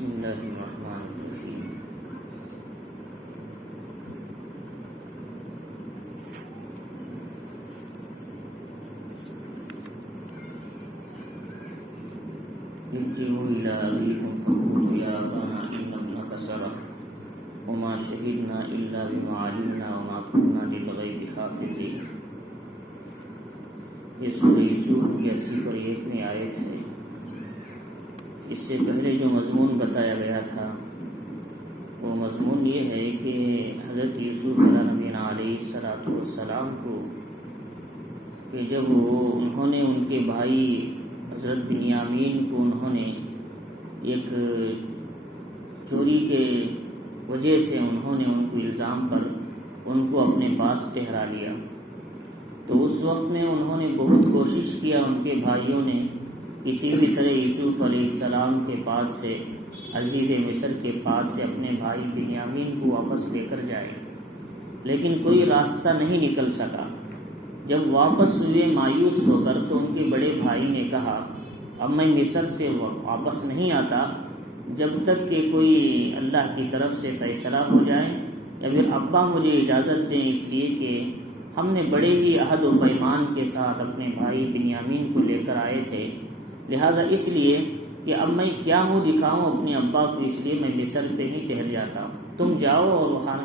بسم اللہ الرحمن الرحیم۔ ارجعوا إلى أبيكم فقولوا يا أبانا إن ابنك سرق وما شهدنا إلا بما علمنا وما كنا للغيب حافظين۔ یہ سورہ یوسف کی 80 پر 1 آیت ہے۔ اس سے پہلے جو مضمون بتایا گیا تھا وہ مضمون یہ ہے کہ حضرت یوسف علیہ السلام کو کہ جب انہوں نے ان کے بھائی حضرت بنیامین کو انہوں نے ایک چوری کے وجہ سے انہوں نے ان کو الزام پر ان کو اپنے پاس ٹھہرا لیا، تو اس وقت میں انہوں نے بہت کوشش کیا ان کے بھائیوں نے کسی بھی طرح یوسف علیہ السلام کے پاس سے، عزیز مصر کے پاس سے اپنے بھائی بنیامین کو واپس لے کر جائے، لیکن کوئی راستہ نہیں نکل سکا۔ جب واپس ہوئے مایوس ہو کر تو ان کے بڑے بھائی نے کہا اب میں مصر سے واپس نہیں آتا جب تک کہ کوئی اللہ کی طرف سے فیصلہ ہو جائے، یا پھر ابا مجھے اجازت دیں، اس لیے کہ ہم نے بڑے ہی عہد و پیمان کے ساتھ اپنے بھائی بنیامین کو لے کر آئے تھے، لہٰذا اس لیے کہ اب میں کیا منہ دکھاؤں اپنے ابا کو، اس لیے میں مصر پہ ہی ٹھہر جاتا ہوں، تم جاؤ اور وہاں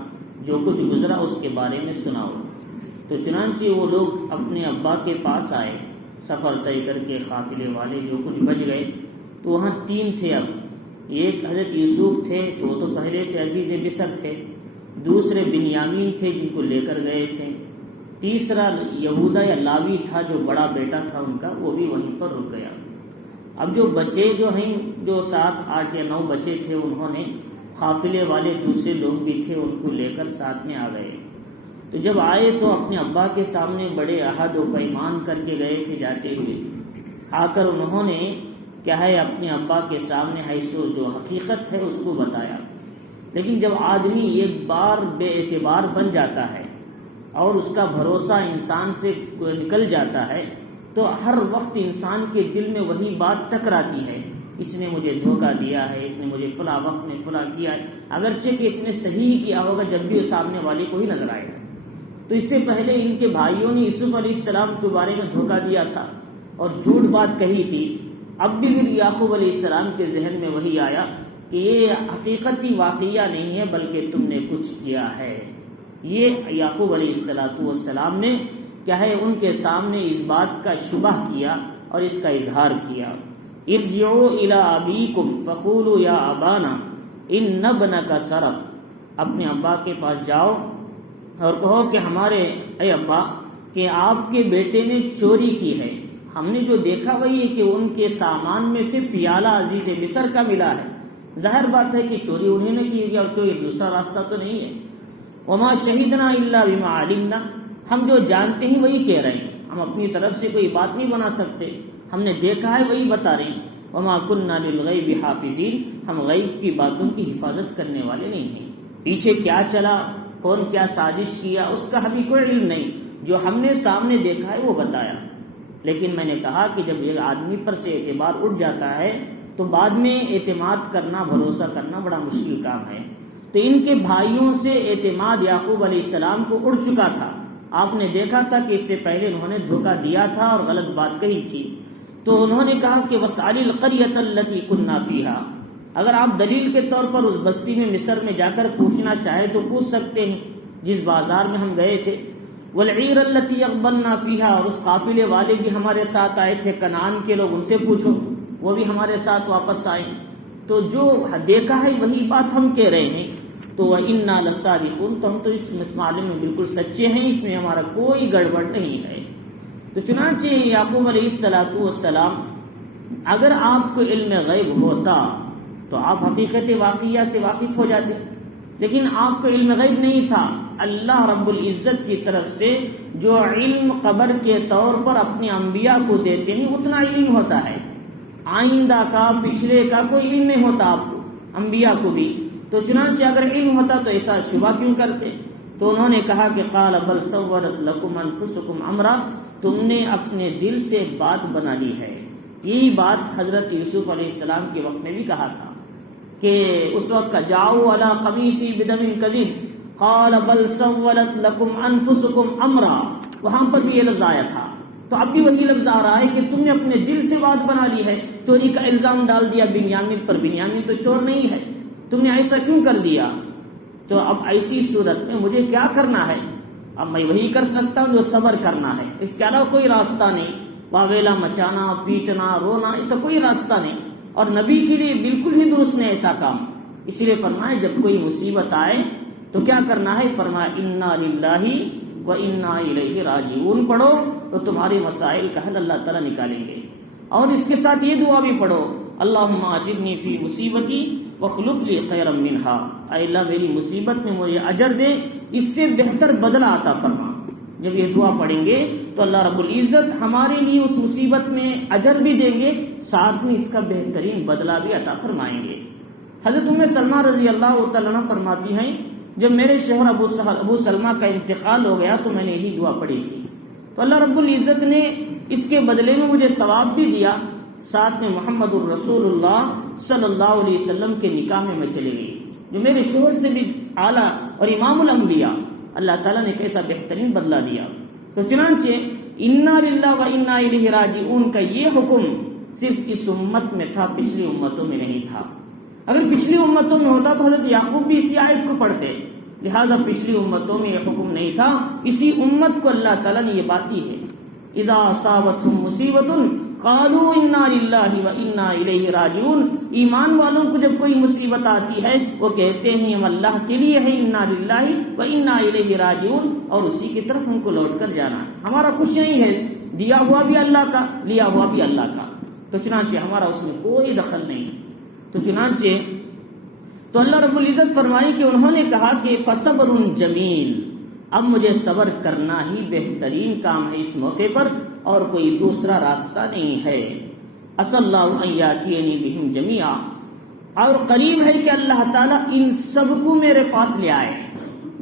جو کچھ گزرا اس کے بارے میں سناؤ۔ تو چنانچہ وہ لوگ اپنے ابا کے پاس آئے، سفر طے کر کے قافلے والے جو کچھ بچ گئے، تو وہاں 3 تھے۔ اب ایک حضرت یوسف تھے تو وہ تو پہلے سے عزیز مصر تھے، دوسرے بنیامین تھے جن کو لے کر گئے تھے، تیسرا یہودا یا لاوی تھا جو بڑا بیٹا تھا ان کا، وہ بھی وہیں پر رک گیا۔ اب جو بچے جو ہیں، جو 7، 8 یا 9 بچے تھے، انہوں نے قافلے والے دوسرے لوگ بھی تھے ان کو لے کر ساتھ میں آ گئے۔ تو جب آئے تو اپنے ابا کے سامنے بڑے عہد و پیمان کر کے گئے تھے، جاتے ہوئے آ کر انہوں نے کیا ہے اپنے ابا کے سامنے حیثو جو حقیقت ہے اس کو بتایا۔ لیکن جب آدمی ایک بار بے اعتبار بن جاتا ہے اور اس کا بھروسہ انسان سے نکل جاتا ہے تو ہر وقت انسان کے دل میں وہی بات ٹکراتی ہے، اس نے مجھے دھوکہ دیا ہے، اس نے مجھے فلاں وقت میں فلاں کیا ہے، اگرچہ کہ اس نے صحیح کیا ہوگا جب بھی وہ سامنے والے کو ہی نظر آئے گا۔ تو اس سے پہلے ان کے بھائیوں نے یوسف علیہ السلام کے بارے میں دھوکہ دیا تھا اور جھوٹ بات کہی تھی، اب بھی پھر یعقوب علیہ السلام کے ذہن میں وہی آیا کہ یہ حقیقتی واقعہ نہیں ہے بلکہ تم نے کچھ کیا ہے۔ یہ یعقوب علیہ السلام نے کیا ہے ان کے سامنے اس بات کا شبہ کیا اور اس کا اظہار کیا۔ ارجعوا الی ابیکم فقولوا یا ابانا ان ابنک سرق، اپنے ابا کے پاس جاؤ اور کہو کہ ہمارے اے ابا کہ آپ کے بیٹے نے چوری کی ہے، ہم نے جو دیکھا وہی ہے کہ ان کے سامان میں سے پیالہ عزیز مصر کا ملا ہے، ظاہر بات ہے کہ چوری انہیں نے کی اور کوئی دوسرا راستہ تو نہیں ہے۔ وما شہدنا الا بما علمنا، ہم جو جانتے ہیں وہی کہہ رہے ہیں، ہم اپنی طرف سے کوئی بات نہیں بنا سکتے، ہم نے دیکھا ہے وہی بتا رہے ہیں۔ وما كنا للغیب حافظین، ہم غیب کی باتوں کی حفاظت کرنے والے نہیں ہیں۔ پیچھے کیا چلا، کون کیا سازش کیا، اس کا ہمیں کوئی علم نہیں، جو ہم نے سامنے دیکھا ہے وہ بتایا۔ لیکن میں نے کہا کہ جب ایک آدمی پر سے اعتبار اٹھ جاتا ہے تو بعد میں اعتماد کرنا، بھروسہ کرنا بڑا مشکل کام ہے۔ تو ان کے بھائیوں سے اعتماد یعقوب علیہ السلام کو اڑ چکا تھا۔ آپ نے دیکھا تھا کہ اس سے پہلے انہوں نے دھوکہ دیا تھا اور غلط بات کہی تھی، تو انہوں نے کہا کہ وَاسْأَلِ الْقَرْيَةَ الَّتِي كُنَّا فِيهَا، اگر آپ دلیل کے طور پر اس بستی میں مصر میں جا کر پوچھنا چاہے تو پوچھ سکتے ہیں جس بازار میں ہم گئے تھے۔ وَالْعِيرَ الَّتِي أَقْبَلْنَا فِيهَا، اور اس قافلے والے بھی ہمارے ساتھ آئے تھے کنعان کے لوگ، ان سے پوچھو، وہ بھی ہمارے ساتھ واپس آئے۔ تو جو دیکھا ہے وہی بات ہم کہہ رہے ہیں۔ تو وَإِنَّا لَصَادِقُونَ، تو ہم تو اس معاملے میں بالکل سچے ہیں، اس میں ہمارا کوئی گڑبڑ نہیں ہے۔ تو چنانچہ یعقوب علیہ السلام، اگر آپ کو علم غیب ہوتا تو آپ حقیقت واقعہ سے واقف ہو جاتے، لیکن آپ کو علم غیب نہیں تھا۔ اللہ رب العزت کی طرف سے جو علم قبر کے طور پر اپنے انبیاء کو دیتے ہیں اتنا علم ہوتا ہے، آئندہ کا پچھلے کا کوئی علم نہیں ہوتا آپ کو، انبیاء کو بھی۔ تو چنانچہ اگر علم ہوتا تو ایسا شبہ کیوں کرتے؟ تو انہوں نے کہا کہ قال بل سولت لکم انفسکم امرا، تم نے اپنے دل سے بات بنا لی ہے۔ یہی بات حضرت یوسف علیہ السلام کے وقت میں بھی کہا تھا کہ اس وقت کا جاؤ علی قمیصی بدم کذب قال بل سولت لکم انفسکم امرا، وہاں پر بھی یہ لفظ آیا تھا. تو اب بھی وہی لفظ آ رہا ہے کہ تم نے اپنے دل سے بات بنا لی ہے، چوری کا الزام ڈال دیا بنیامین پر. بنیامین تو چور نہیں ہے، تم نے ایسا کیوں کر دیا؟ تو اب ایسی صورت میں مجھے کیا کرنا ہے؟ اب میں وہی کر سکتا ہوں جو صبر کرنا ہے، اس کے علاوہ کوئی راستہ نہیں. واویلا مچانا، پیٹنا، رونا، ایسا کوئی راستہ نہیں. اور نبی کے لیے بالکل ہی درست نہیں ایسا کام. اسی لیے فرمایا جب کوئی مصیبت آئے تو کیا کرنا ہے؟ فرمایا انا للہ و انا الیہ راجعون پڑھو تو تمہارے مسائل کا حل اللہ تعالیٰ نکالیں گے. اور اس کے ساتھ یہ دعا بھی پڑھو، اللہم اجرنی فی مصیبتی واخلف لی خیرا منہا، اے اللہ میری مصیبت میں مجھے اجر دے، اس سے بہتر بدلہ عطا فرما. جب یہ دعا پڑھیں گے تو اللہ رب العزت ہمارے لیے اس مصیبت میں اجر بھی دیں گے، ساتھ میں اس کا بہترین بدلہ بھی عطا فرمائیں گے. حضرت ام سلمہ رضی اللہ تعالیٰ عنہ فرماتی ہیں جب میرے شوہر ابو سلمہ کا انتقال ہو گیا تو میں نے یہی دعا پڑھی تھی، تو اللہ رب العزت نے اس کے بدلے میں مجھے ثواب بھی دیا، ساتھ میں محمد الرسول اللہ صلی اللہ علیہ وسلم کے نکاح میں چلے گئی جو میرے شوہر سے بھی اعلیٰ اور امام الانبیاء. اللہ تعالیٰ نے کیسا بہترین بدلہ دیا. تو چنانچہ انا للہ و انا الیہ راجعون کا یہ حکم صرف اس امت میں تھا، پچھلی امتوں میں نہیں تھا. اگر پچھلی امتوں میں ہوتا تو حضرت یعقوب بھی اسی آیت کو پڑھتے، لہذا پچھلی امتوں میں یہ حکم نہیں تھا. اسی امت کو اللہ تعالیٰ نے یہ بات دی ہے، اذا اصابتهم مصیبت قالوا انا للہ و انا الیہ راجعون. ایمان والوں کو جب کوئی مصیبت آتی ہے وہ کہتے ہیں ہم اللہ کے لیے ہے، انا للہ و انا الیہ راجعون، اور اسی کی طرف ہم کو لوٹ کر جانا ہے. ہمارا کچھ نہیں ہے، دیا ہوا بھی اللہ کا، لیا ہوا بھی اللہ کا. تو چنانچہ ہمارا اس میں کوئی دخل نہیں. تو چنانچہ تو اللہ رب العزت فرمائی کہ انہوں نے کہا کہ فصبر جمیل، اب مجھے صبر کرنا ہی بہترین کام ہے اس موقع پر، اور کوئی دوسرا راستہ نہیں ہے. اصل اللہ ان یاتینی بہم جمیعا، اور قریب ہے کہ اللہ تعالیٰ ان سب کو میرے پاس لے آئے.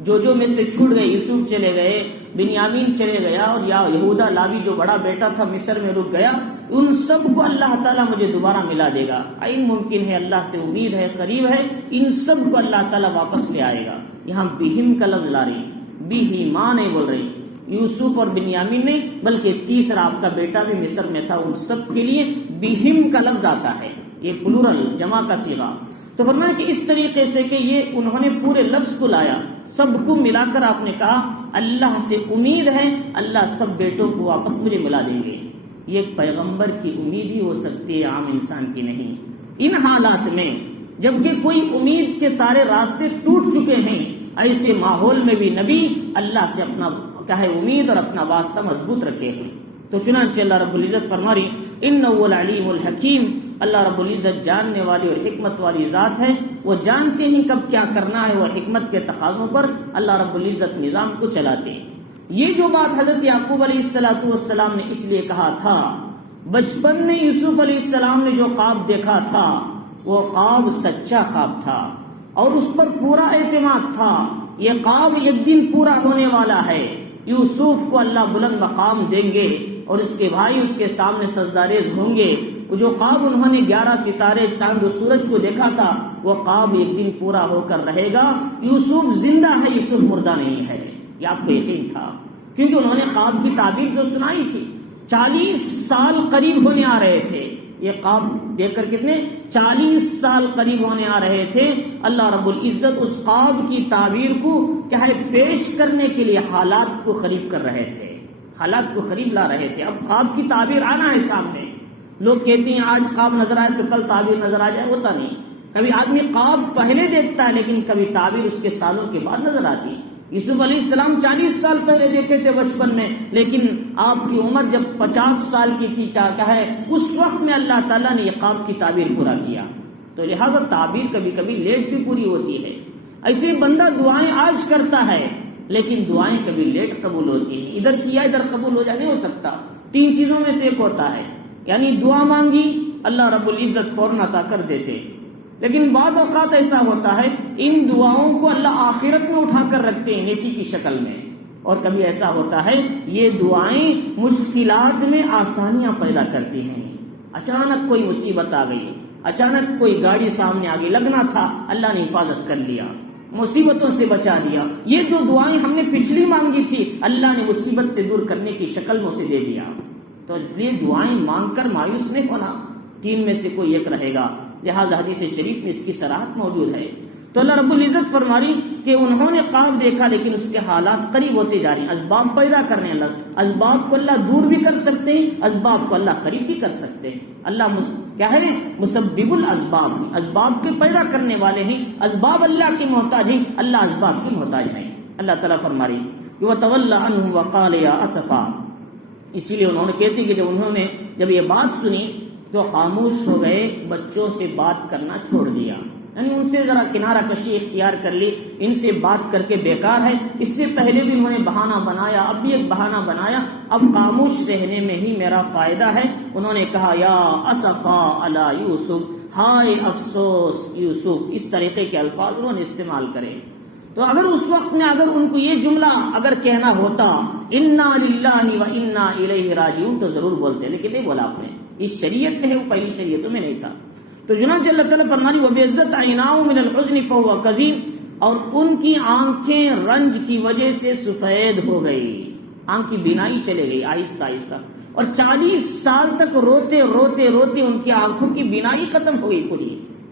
جو میں سے چھوٹ گئے، یوسف چلے گئے، بنیامین چلے گیا، اور یا یہودا لاوی جو بڑا بیٹا تھا مصر میں رک گیا، ان سب کو اللہ تعالیٰ مجھے دوبارہ ملا دے گا. عین ممکن ہے، اللہ سے امید ہے، قریب ہے، ان سب کو اللہ تعالیٰ واپس لے آئے گا. یہاں بہم کا لفظ لا رہی، بھی ماں نہیں بول رہی، یوسف اور بنیامین نہیں بلکہ تیسرا آپ کا بیٹا بھی مصر میں تھا، ان سب کے لیے بہم کا لفظ آتا ہے، یہ پلورل جمع کا صیغہ. تو فرمایا کہ اس طریقے سے کہ یہ انہوں نے پورے لفظ کو لایا، سب کو ملا کر آپ نے کہا اللہ سے امید ہے، اللہ سب بیٹوں کو واپس مجھے ملا دیں گے. یہ پیغمبر کی امید ہی ہو سکتی ہے، عام انسان کی نہیں. ان حالات میں جبکہ کوئی امید کے سارے راستے ٹوٹ چکے ہیں، ایسے ماحول میں بھی نبی اللہ سے اپنا کیا ہے امید اور اپنا واسطہ مضبوط رکھے ہیں. تو چنانچہ اللہ رب العزت فرما رہی انہ العلیم الحکیم، اللہ رب العزت جاننے والی اور حکمت والی ذات ہے، وہ جانتے ہیں کب کیا کرنا ہے، وہ حکمت کے تقاضوں پر اللہ رب العزت نظام کو چلاتے ہیں. یہ جو بات حضرت یعقوب علیہ السلام نے اس لیے کہا تھا، بچپن میں یوسف علیہ السلام نے جو خواب دیکھا تھا وہ خواب سچا خواب تھا اور اس پر پورا اعتماد تھا. یہ خواب ایک دن پورا ہونے والا ہے، یوسف کو اللہ بلند مقام دیں گے اور اس کے بھائی اس کے سامنے سجداریز ہوں گے. جو خواب انہوں نے 11 ستارے چاند و سورج کو دیکھا تھا وہ خواب ایک دن پورا ہو کر رہے گا. یوسف زندہ ہے، یوسف مردہ نہیں ہے، یہ آپ کو یقین تھا کیونکہ انہوں نے خواب کی تعبیر جو سنائی تھی. 40 سال قریب ہونے آ رہے تھے، یہ خواب دیکھ کر کتنے 40 سال قریب ہونے آ رہے تھے. اللہ رب العزت اس خواب کی تعبیر کو کیا ہے پیش کرنے کے لیے حالات کو قریب کر رہے تھے، حالات کو قریب لا رہے تھے. اب خواب کی تعبیر آنا ہے سامنے. لوگ کہتے ہیں آج خواب نظر آئے تو کل تعبیر نظر آ جائے، ہوتا نہیں. کبھی آدمی خواب پہلے دیکھتا ہے لیکن کبھی تعبیر اس کے سالوں کے بعد نظر آتی. یوسف علیہ السلام 40 سال پہلے دیکھے تھے بچپن میں، لیکن آپ کی عمر جب 50 سال کی تھی کیا ہے اس وقت میں اللہ تعالیٰ نے یہ خواب کی تعبیر پورا کیا. تو لہذا تعبیر کبھی کبھی لیٹ بھی پوری ہوتی ہے. ایسے بندہ دعائیں آج کرتا ہے لیکن دعائیں کبھی لیٹ قبول ہوتی ہیں، ادھر کیا ادھر قبول ہو جائے نہیں ہو سکتا. 3 چیزوں میں سے ایک ہوتا ہے، یعنی دعا مانگی اللہ رب العزت فوراً عطا کر دیتے، لیکن بعض اوقات ایسا ہوتا ہے ان دعاؤں کو اللہ آخرت میں اٹھا کر رکھتے ہیں نیکی کی شکل میں. اور کبھی ایسا ہوتا ہے یہ دعائیں مشکلات میں آسانیاں پیدا کرتی ہیں. اچانک کوئی مصیبت آ گئی، اچانک کوئی گاڑی سامنے آگے لگنا تھا، اللہ نے حفاظت کر لیا، مصیبتوں سے بچا دیا۔ یہ جو دعائیں ہم نے پچھلی مانگی تھی، اللہ نے مصیبت سے دور کرنے کی شکل میں اسے دے دیا۔ تو یہ دعائیں مانگ کر مایوس نہیں ہونا، تین میں سے کوئی ایک رہے گا، لہذا حدیث شریف میں اس کی صراحت موجود ہے۔ تو اللہ رب العزت فرما رہی کہ انہوں نے خواب دیکھا لیکن اس کے حالات قریب ہوتے جا رہے ہیں۔ اسباب پیدا کرنے اللہ، اسباب کو اللہ دور بھی کر سکتے ہیں، اسباب کو اللہ قریب بھی کر سکتے ہیں۔ اللہ کیا ہے؟ مسبب الاسباب ہیں، اسباب کے پیدا کرنے والے ہیں، اسباب اللہ کے محتاج ہیں، اللہ اسباب کے محتاج ہیں۔ اللہ تعالیٰ فرما رہی کہ وَتَوَلَّ عَنْهُمْ وَقَالَ يَا أَسَفَا، اسی لیے انہوں نے کہتے کہ جب یہ بات سنی تو خاموش ہو گئے، بچوں سے بات کرنا چھوڑ دیا، یعنی ان سے ذرا کنارہ کشی اختیار کر لی، ان سے بات کر کے بیکار ہے۔ اس سے پہلے بھی انہوں نے بہانہ بنایا، اب بھی ایک بہانہ بنایا، اب خاموش رہنے میں ہی میرا فائدہ ہے۔ انہوں نے کہا یا اسفا علی یوسف، ہائے افسوس یوسف، اس طریقے کے الفاظ انہوں نے استعمال کرے۔ تو اگر اس وقت میں اگر ان کو یہ جملہ اگر کہنا ہوتا انا للہ و انا الیہ راجعون تو ضرور بولتے، لیکن نہیں بولا آپ نے۔ اس شریعت میں ہے، وہ پہلی شریعتوں میں نہیں تھا۔ تو چنانچہ اللہ تعالیٰ فرمانی وَبِعِزَّتْ عَيْنَاهُ مِنَ الْحُزْنِ فَهُوَ كَظِيمٌ، اور ان کی آنکھیں رنج کی وجہ سے سفید ہو گئی، آنکھ کی بینائی چلے گئی آہستہ آہستہ، اور 40 سال تک روتے روتے روتے ان کی آنکھوں کی بینائی ختم ہو گئی پوری۔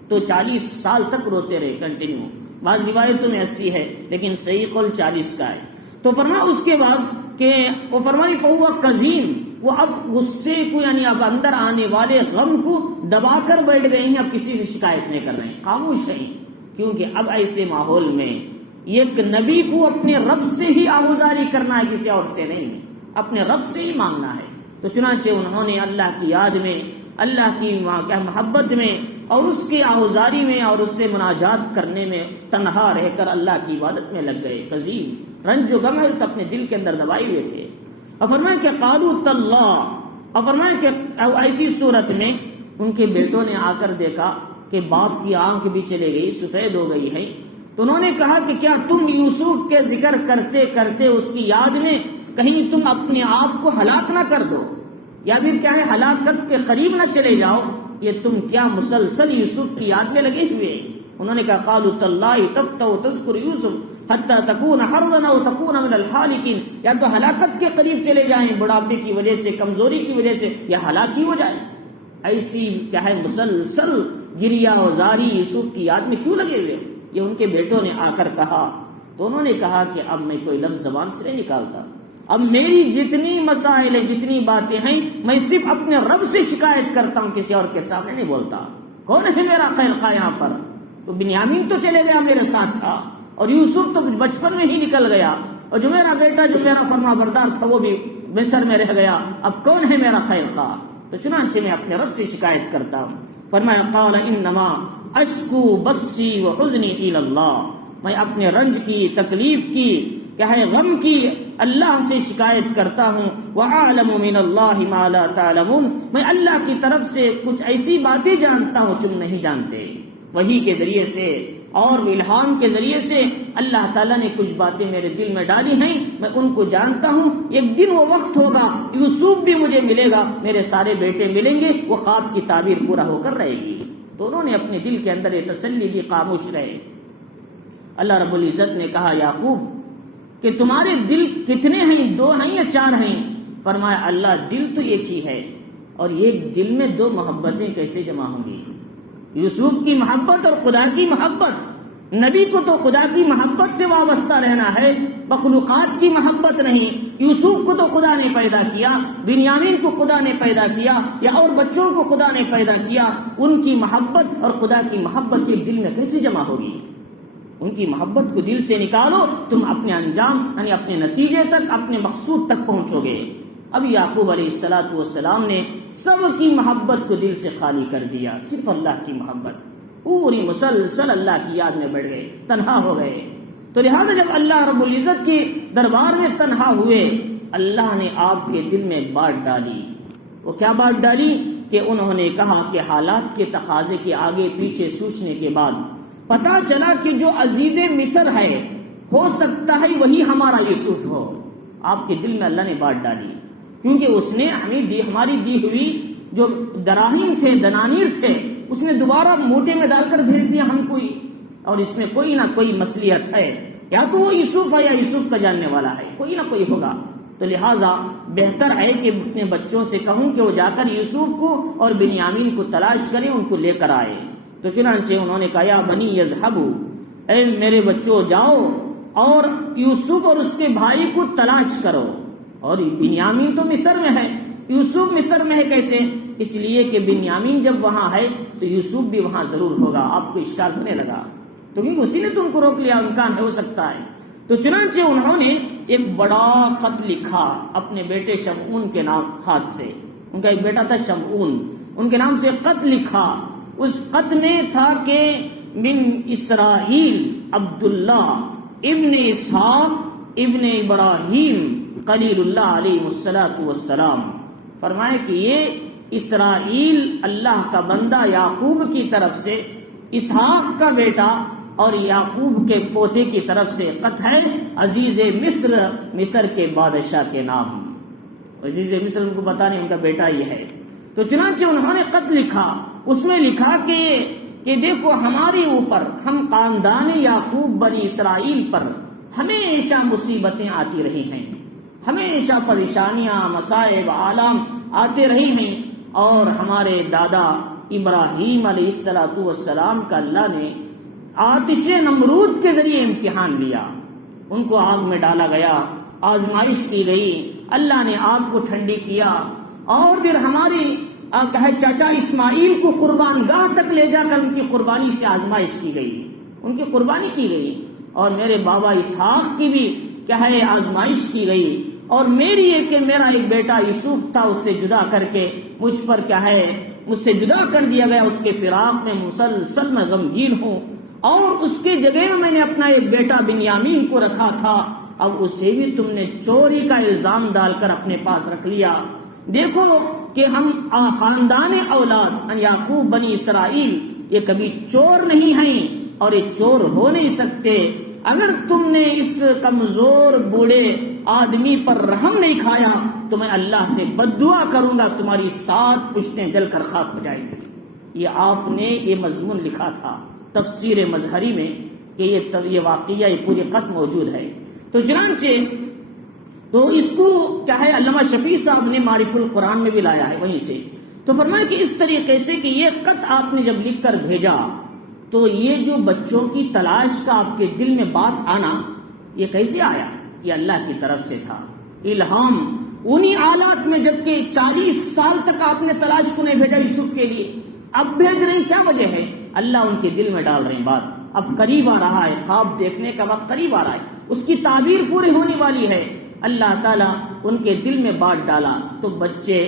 تو 40 سال تک روتے رہے کنٹینیو، بعض روایتوں میں 80 ہے لیکن صحیح قول 40 کا ہے۔ تو فرمایا اس کے بعد کہ وہ فرمائی فَهُوَ كَظِيمٌ، وہ اب غصے کو یعنی اب اندر آنے والے غم کو دبا کر بیٹھ گئے ہیں، اب کسی سے شکایت نہیں کر رہے ہیں، خاموش ہیں، کیونکہ اب ایسے ماحول میں ایک نبی کو اپنے رب سے ہی آہوزاری کرنا ہے، کسی اور سے نہیں، اپنے رب سے ہی مانگنا ہے۔ تو چنانچہ انہوں نے اللہ کی یاد میں، اللہ کی محبت میں اور اس کی آہوزاری میں اور اس سے مناجات کرنے میں تنہا رہ کر اللہ کی عبادت میں لگ گئے۔ قزیم، رنج و غم ہے اس اپنے دل کے اندر دبائے ہوئے تھے۔ اور فرمایا کہ قالوا تاللہ، اور فرمایا کہ ایسی صورت میں ان کے بیٹوں نے آ کر دیکھا کہ باپ کی آنکھ بھی چلے گئی، سفید ہو گئی ہے، تو انہوں نے کہا کہ کیا تم یوسف کے ذکر کرتے کرتے اس کی یاد میں کہیں تم اپنے آپ کو ہلاک نہ کر دو، یا پھر کیا ہے ہلاکت کے قریب نہ چلے جاؤ، یہ تم کیا مسلسل یوسف کی یاد میں لگے ہوئے؟ انہوں نے کہا قالوا تاللہ تفتأ تذکر یوسف حتی تکون حرضا او تکون من الحالکین، یا تو ہلاکت کے قریب چلے جائیں بڑھاپے کی وجہ سے، کمزوری کی وجہ سے، یا ہلاک ہی ہو جائے۔ ایسی کیا ہے مسلسل گریا و زاری یوسف کی یاد میں کیوں لگے ہوئے؟ یہ ان کے بیٹوں نے آ کر کہا، تو انہوں نے کہا کہ اب میں کوئی لفظ زبان سے نہیں نکالتا، اب میری جتنی مسائل ہیں، جتنی باتیں ہیں، میں صرف اپنے رب سے شکایت کرتا ہوں، کسی اور کے سامنے نہیں بولتا۔ کون ہے میرا خیر خواہ یہاں پر؟ تو بنیامین تو چلے گیا میرے ساتھ تھا، اور یوسف تو بچپن میں ہی نکل گیا، اور جو میرا بیٹا جو میرا فرما بردار تھا وہ بھی مصر میں رہ گیا، اب کون ہے میرا خیر خواہ؟ تو چنانچہ میں اپنے رب سے شکایت کرتا ہوں۔ فرمایا قال انما اشکو بثی وحزنی الی اللہ، میں اپنے رنج کی، تکلیف کی، کیا ہے غم کی اللہ سے شکایت کرتا ہوں۔ وَأَعْلَمُ مِنَ اللَّهِ مَا لَا تَعْلَمُونَ، میں اللہ کی طرف سے کچھ ایسی باتیں جانتا ہوں تم نہیں جانتے۔ وحی کے ذریعے سے اور الہام کے ذریعے سے اللہ تعالیٰ نے کچھ باتیں میرے دل میں ڈالی ہیں، میں ان کو جانتا ہوں۔ ایک دن وہ وقت ہوگا یوسف بھی مجھے ملے گا، میرے سارے بیٹے ملیں گے، وہ خواب کی تعبیر پورا ہو کر رہے گی۔ تو انہوں نے اپنے دل کے اندر یہ تسلی دی، خاموش رہے۔ اللہ رب العزت نے کہا یعقوب کہ تمہارے دل کتنے ہیں، 2 ہیں یا 4 ہیں؟ فرمایا اللہ دل تو ایک ہی ہے، اور ایک دل میں 2 محبتیں کیسے جمع ہوں گی؟ یوسف کی محبت اور خدا کی محبت۔ نبی کو تو خدا کی محبت سے وابستہ رہنا ہے، مخلوقات کی محبت نہیں۔ یوسف کو تو خدا نے پیدا کیا، بنیامین کو خدا نے پیدا کیا، یا اور بچوں کو خدا نے پیدا کیا، ان کی محبت اور خدا کی محبت ایک دل میں کیسے جمع ہوگی؟ ان کی محبت کو دل سے نکالو، تم اپنے انجام یعنی اپنے نتیجے تک، اپنے مقصود تک پہنچو گے۔ اب یعقوب علیہ السلام نے سب کی محبت کو دل سے خالی کر دیا، صرف اللہ کی محبت، پوری مسلسل اللہ کی یاد میں بڑھ گئے، تنہا ہو گئے۔ تو لہذا جب اللہ رب العزت کے دربار میں تنہا ہوئے، اللہ نے آپ کے دل میں بات ڈالی۔ وہ کیا بات ڈالی؟ کہ انہوں نے کہا کہ حالات کے تقاضے کے آگے پیچھے سوچنے کے بعد پتا چلا کہ جو عزیز مصر ہے ہو سکتا ہے وہی ہمارا یوسف ہو۔ آپ کے دل میں اللہ نے بات ڈالی، کیونکہ اس نے ہماری دی ہوئی جو دراہیم تھے، دنانیر تھے، اس نے دوبارہ موٹے میں ڈال کر بھیج دیا ہم کوئی، اور اس میں کوئی نہ کوئی مصلحت ہے، یا تو وہ یوسف ہے یا یوسف کا جاننے والا ہے، کوئی نہ کوئی ہوگا۔ تو لہٰذا بہتر ہے کہ اپنے بچوں سے کہوں کہ وہ جا کر یوسف کو اور بنیامین کو تلاش کریں، ان کو لے کر آئے۔ تو چنانچہ انہوں نے کہا یا بنی یذهبوا، اے میرے بچوں جاؤ اور یوسف اور اس کے بھائی کو تلاش کرو۔ اور بنیامین تو مصر میں ہے، یوسف مصر میں ہے کیسے؟ اس لیے کہ بنیامین جب وہاں ہے تو یوسف بھی وہاں ضرور ہوگا۔ آپ کو اشکال ہونے لگا تو کیونکہ اسی نے تم کو روک لیا، امکان ہو سکتا ہے۔ تو چنانچہ انہوں نے ایک بڑا خط لکھا اپنے بیٹے شمعون کے نام ہاتھ سے، ان کا ایک بیٹا تھا شمعون، ان کے نام سے خط لکھا۔ اس خط میں تھا کہ من اسرائیل عبداللہ ابن اسحاق ابن ابراہیم خلیل اللہ علیہ الصلوۃ والسلام، فرمائے کہ یہ اسرائیل اللہ کا بندہ یعقوب کی طرف سے اسحاق کا بیٹا اور یعقوب کے پوتے کی طرف سے خط ہے، عزیز مصر، مصر کے بادشاہ کے نام۔ عزیز مصر ان کو پتا نہیں ان کا بیٹا یہ ہے۔ تو چنانچہ انہوں نے خط لکھا، اس میں لکھا کہ دیکھو ہمارے اوپر، ہم خاندان یعقوب بنی اسرائیل پر ہمیشہ مصیبتیں آتی رہی ہیں، ہمیشہ پریشانیاں، مصائب، آلام آتے رہے ہیں، اور ہمارے دادا ابراہیم علیہ السلام کا اللہ نے آتش نمرود کے ذریعے امتحان لیا، ان کو آگ میں ڈالا گیا، آزمائش کی گئی، اللہ نے آگ کو ٹھنڈی کیا، اور پھر ہمارے چاچا اسماعیل کو قربان گاہ تک لے جا کر ان کی قربانی سے آزمائش کی گئی، ان کی قربانی کی گئی، اور میرے بابا اسحاق کی بھی کیا ہے آزمائش کی گئی، اور میری میرا ایک بیٹا یوسف تھا، اس سے جدا کر کے مجھ پر کیا ہے مجھ سے جدا کر دیا گیا، اس کے فراق میں مسلسل میں غمگین ہوں، اور اس کے جگہ میں نے اپنا ایک بیٹا بنیامین کو رکھا تھا، اب اسے بھی تم نے چوری کا الزام ڈال کر اپنے پاس رکھ لیا۔ دیکھو کہ ہم خاندان اولاد یعقوب بنی اسرائیل یہ کبھی چور نہیں ہیں اور یہ چور ہو نہیں سکتے۔ اگر تم نے اس کمزور بوڑھے آدمی پر رحم نہیں کھایا تو میں اللہ سے بددعا کروں گا، تمہاری 7 پشتیں جل کر خاک ہو جائیں گی۔ یہ آپ نے یہ مضمون لکھا تھا تفسیر مظہری میں کہ یہ واقعہ یہ پورے خط موجود ہے۔ تو چنانچہ تو اس کو کیا ہے علامہ شفیع صاحب نے معرف القرآن میں بھی لایا ہے وہیں سے۔ تو فرمایا کہ اس طریقے سے کہ یہ خط آپ نے جب لکھ کر بھیجا تو یہ جو بچوں کی تلاش کا آپ کے دل میں بات آنا یہ کیسے آیا؟ یہ اللہ کی طرف سے تھا الہام، انہی حالات میں جبکہ 40 سال تک آپ نے تلاش کو نہیں بھیجا یوسف کے لیے، اب بھیج رہے ہیں، کیا وجہ ہے؟ اللہ ان کے دل میں ڈال رہے ہیں بات، اب قریب آ رہا ہے، خواب دیکھنے کا وقت قریب آ رہا ہے، اس کی تعبیر پوری ہونے والی ہے۔ اللہ تعالیٰ ان کے دل میں بات ڈالا تو بچے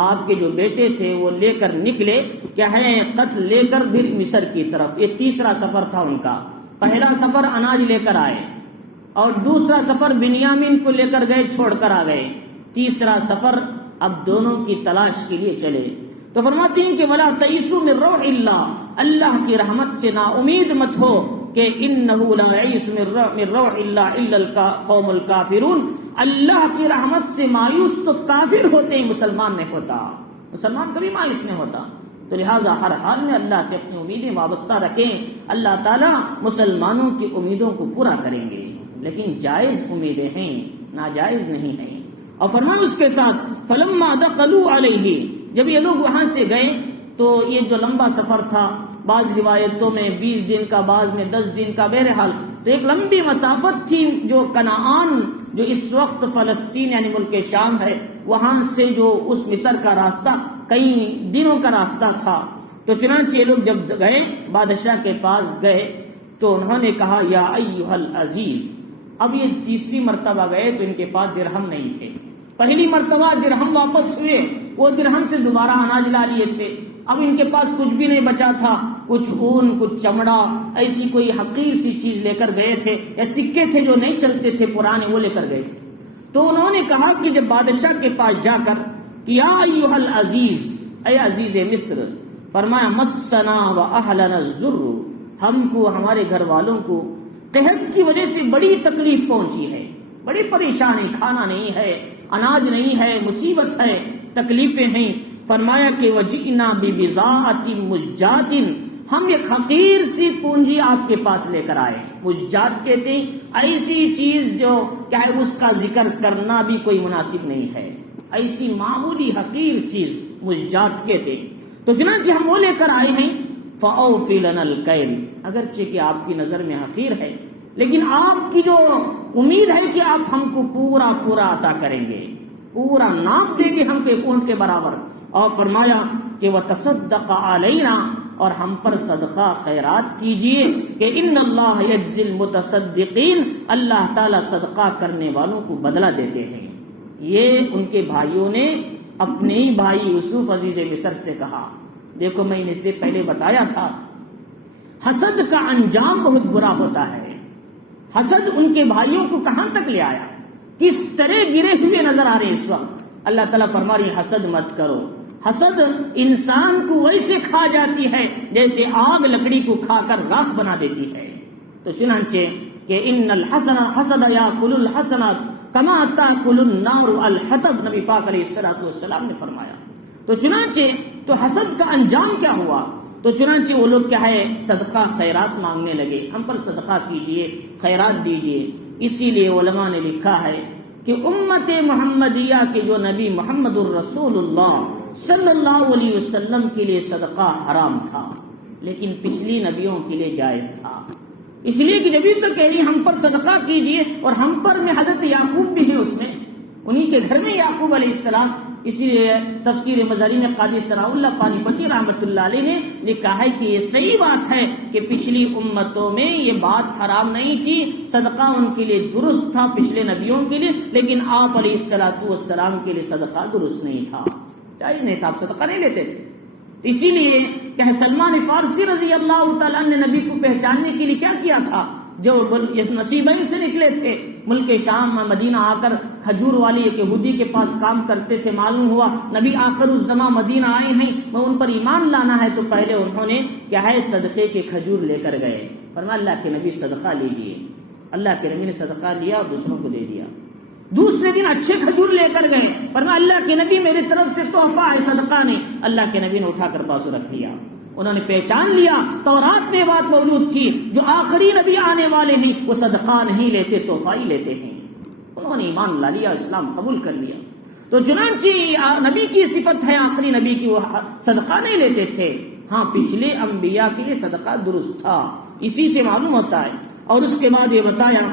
آپ کے جو بیٹے تھے وہ لے کر نکلے کیا ہے خط لے کر پھر مصر کی طرف۔ یہ تیسرا سفر تھا ان کا، پہلا سفر اناج لے کر آئے، اور دوسرا سفر بنیامین کو لے کر گئے، چھوڑ کر آ گئے، تیسرا سفر اب دونوں کی تلاش کے لیے چلے۔ تو فرماتے ہیں کہ ولا تئسوا من روح اللہ، اللہ کی رحمت سے نا امید مت ہو کہ انہ لا یئس من روح اللہ الا القوم الکافرون، اللہ کی رحمت سے مایوس تو کافر ہوتے ہیں، مسلمان نہیں ہوتا، مسلمان کبھی مایوس نہیں ہوتا۔ تو لہٰذا ہر حال میں اللہ سے اپنی امیدیں وابستہ رکھیں، اللہ تعالیٰ مسلمانوں کی امیدوں کو پورا کریں گے، لیکن جائز امیدیں ہیں، ناجائز نہیں ہیں۔ اور فرمان اس کے ساتھ فلما دخلوا علیہ، جب یہ لوگ وہاں سے گئے تو یہ جو لمبا سفر تھا، بعض روایتوں میں 20 دن کا، بعض میں 10 دن کا، بہرحال تو ایک لمبی مسافت تھی جو کنعان جو اس وقت فلسطین یعنی ملک شام ہے، وہاں سے جو اس مصر کا راستہ کئی دنوں کا راستہ تھا۔ تو چنانچہ یہ لوگ جب گئے بادشاہ کے پاس گئے تو انہوں نے کہا یا ایھا العزیز، اب یہ تیسری مرتبہ گئے تو ان کے پاس درہم نہیں تھے، پہلی مرتبہ درہم واپس ہوئے، وہ درہم سے دوبارہ اناج لا لیے تھے، اب ان کے پاس کچھ بھی نہیں بچا تھا، کچھ اون، کچھ چمڑا، ایسی کوئی حقیر سی چیز لے کر گئے تھے، یا سکے تھے جو نہیں چلتے تھے پرانے، وہ لے کر گئے تھے۔ تو انہوں نے کہا کہ جب بادشاہ کے پاس جا کر کہ یا ایھا العزیز، اے عزیز مصر، فرمایا مسنا واہلنا الضر، ہم کو ہمارے گھر والوں کو قحط کی وجہ سے بڑی تکلیف پہنچی ہے، بڑی پریشانی، کھانا نہیں ہے، اناج نہیں ہے، مصیبت ہے، تکلیفیں ہیں۔ فرمایا کہ وجئنا ببضاعۃ مزجاۃ، ہم ایک حقیر سی پونجی آپ کے پاس لے کر آئے. مزجات کہتے ہیں ایسی چیز جو کیا ہے اس کا ذکر کرنا بھی کوئی مناسب نہیں ہے، ایسی معمولی حقیر چیز مزجات کہتے ہیں. تو چنانچہ ہم وہ لے کر آئے ہیں. فَأَوْفِ لَنَا الْكَيْلَ، اگرچہ کہ آپ کی نظر میں حقیر ہے لیکن آپ کی جو امید ہے کہ آپ ہم کو پورا پورا عطا کریں گے، پورا ناپ دیں گے ہم کے اونٹ کے برابر. اور فرمایا کہ وَتَصَدَّقَ عَلَيْنَا، اور ہم پر صدقہ خیرات کیجئے کہ ان اللہ یجزی المتصدقین، اللہ تعالی صدقہ کرنے والوں کو بدلہ دیتے ہیں. یہ ان کے بھائیوں نے اپنے ہی بھائی یوسف عزیز مصر سے کہا. دیکھو میں نے اس سے پہلے بتایا تھا حسد کا انجام بہت برا ہوتا ہے. حسد ان کے بھائیوں کو کہاں تک لے آیا، کس طرح گرے ہوئے نظر آ رہے ہیں اس وقت. اللہ تعالیٰ فرما رہی حسد مت کرو. حسد انسان کو ویسے کھا جاتی ہے جیسے آگ لکڑی کو کھا کر راکھ بنا دیتی ہے. تو چنانچہ کہ ان الحسد یاکل الحسنات کما تاکل النار الحطب، نبی پاک علیہ الصلوۃ والسلام نے فرمایا. تو چنانچہ تو حسد کا انجام کیا ہوا؟ تو چنانچہ وہ لوگ کیا ہے صدقہ خیرات مانگنے لگے، ہم پر صدقہ کیجئے، خیرات دیجئے. اسی لیے علماء نے لکھا ہے کہ امت محمدیہ کے جو نبی محمد الرسول اللہ صلی اللہ علیہ وسلم کے لیے صدقہ حرام تھا، لیکن پچھلی نبیوں کے لیے جائز تھا. اس لیے کہ جب تک کہہ رہی ہم پر صدقہ کیجئے، اور ہم پر میں حضرت یعقوب بھی ہے، اس میں انہی کے گھر میں یعقوب علیہ السلام. اسی لیے تفسیر مظہری میں قاضی ثناء اللہ پانی پتی رحمۃ اللہ علیہ نے لکھا ہے کہ یہ صحیح بات ہے کہ پچھلی امتوں میں یہ بات حرام نہیں تھی، صدقہ ان کے لیے درست تھا پچھلے نبیوں کے لیے، لیکن آپ علیہ الصلوۃ والسلام کے لیے صدقہ درست نہیں تھا، جائز نہیں تھا، آپ صدقہ نہیں لیتے تھے. اسی لیے کہ سلمان فارسی رضی اللہ تعالیٰ نے نبی کو پہچاننے کے لیے کیا کیا تھا؟ جو نصیبین سے نکلے تھے ملک شام مدینہ آ کر کھجور والی ایک یہودی کے پاس کام کرتے تھے. معلوم ہوا نبی آخر الزماں مدینہ آئے ہیں، میں ان پر ایمان لانا ہے. تو پہلے انہوں نے کیا ہے صدقے کے کھجور لے کر گئے. فرمایا اللہ کے نبی صدقہ لیجئے. اللہ کے نبی نے صدقہ لیا اور دوسروں کو دے دیا. دوسرے دن اچھے کھجور لے کر گئے. فرمایا اللہ کے نبی میری طرف سے تحفہ ہے، صدقہ نہیں. اللہ کے نبی نے اٹھا کر بازو رکھ لیا. انہوں نے پہچان لیا تورات میں بات موجود تھی، جو آخری نبی آنے والے ہیں وہ صدقہ نہیں لیتے، تحفہ ہی لیتے ہیں. انہوں نے ایمان لا لیا، اسلام قبول کر لیا. تو چنانچہ نبی کی صفت ہے آخری نبی کی، وہ صدقہ نہیں لیتے تھے. ہاں پچھلے انبیاء کے لیے صدقہ درست تھا، اسی سے معلوم ہوتا ہے. اور اس کے بعد یہ بتایا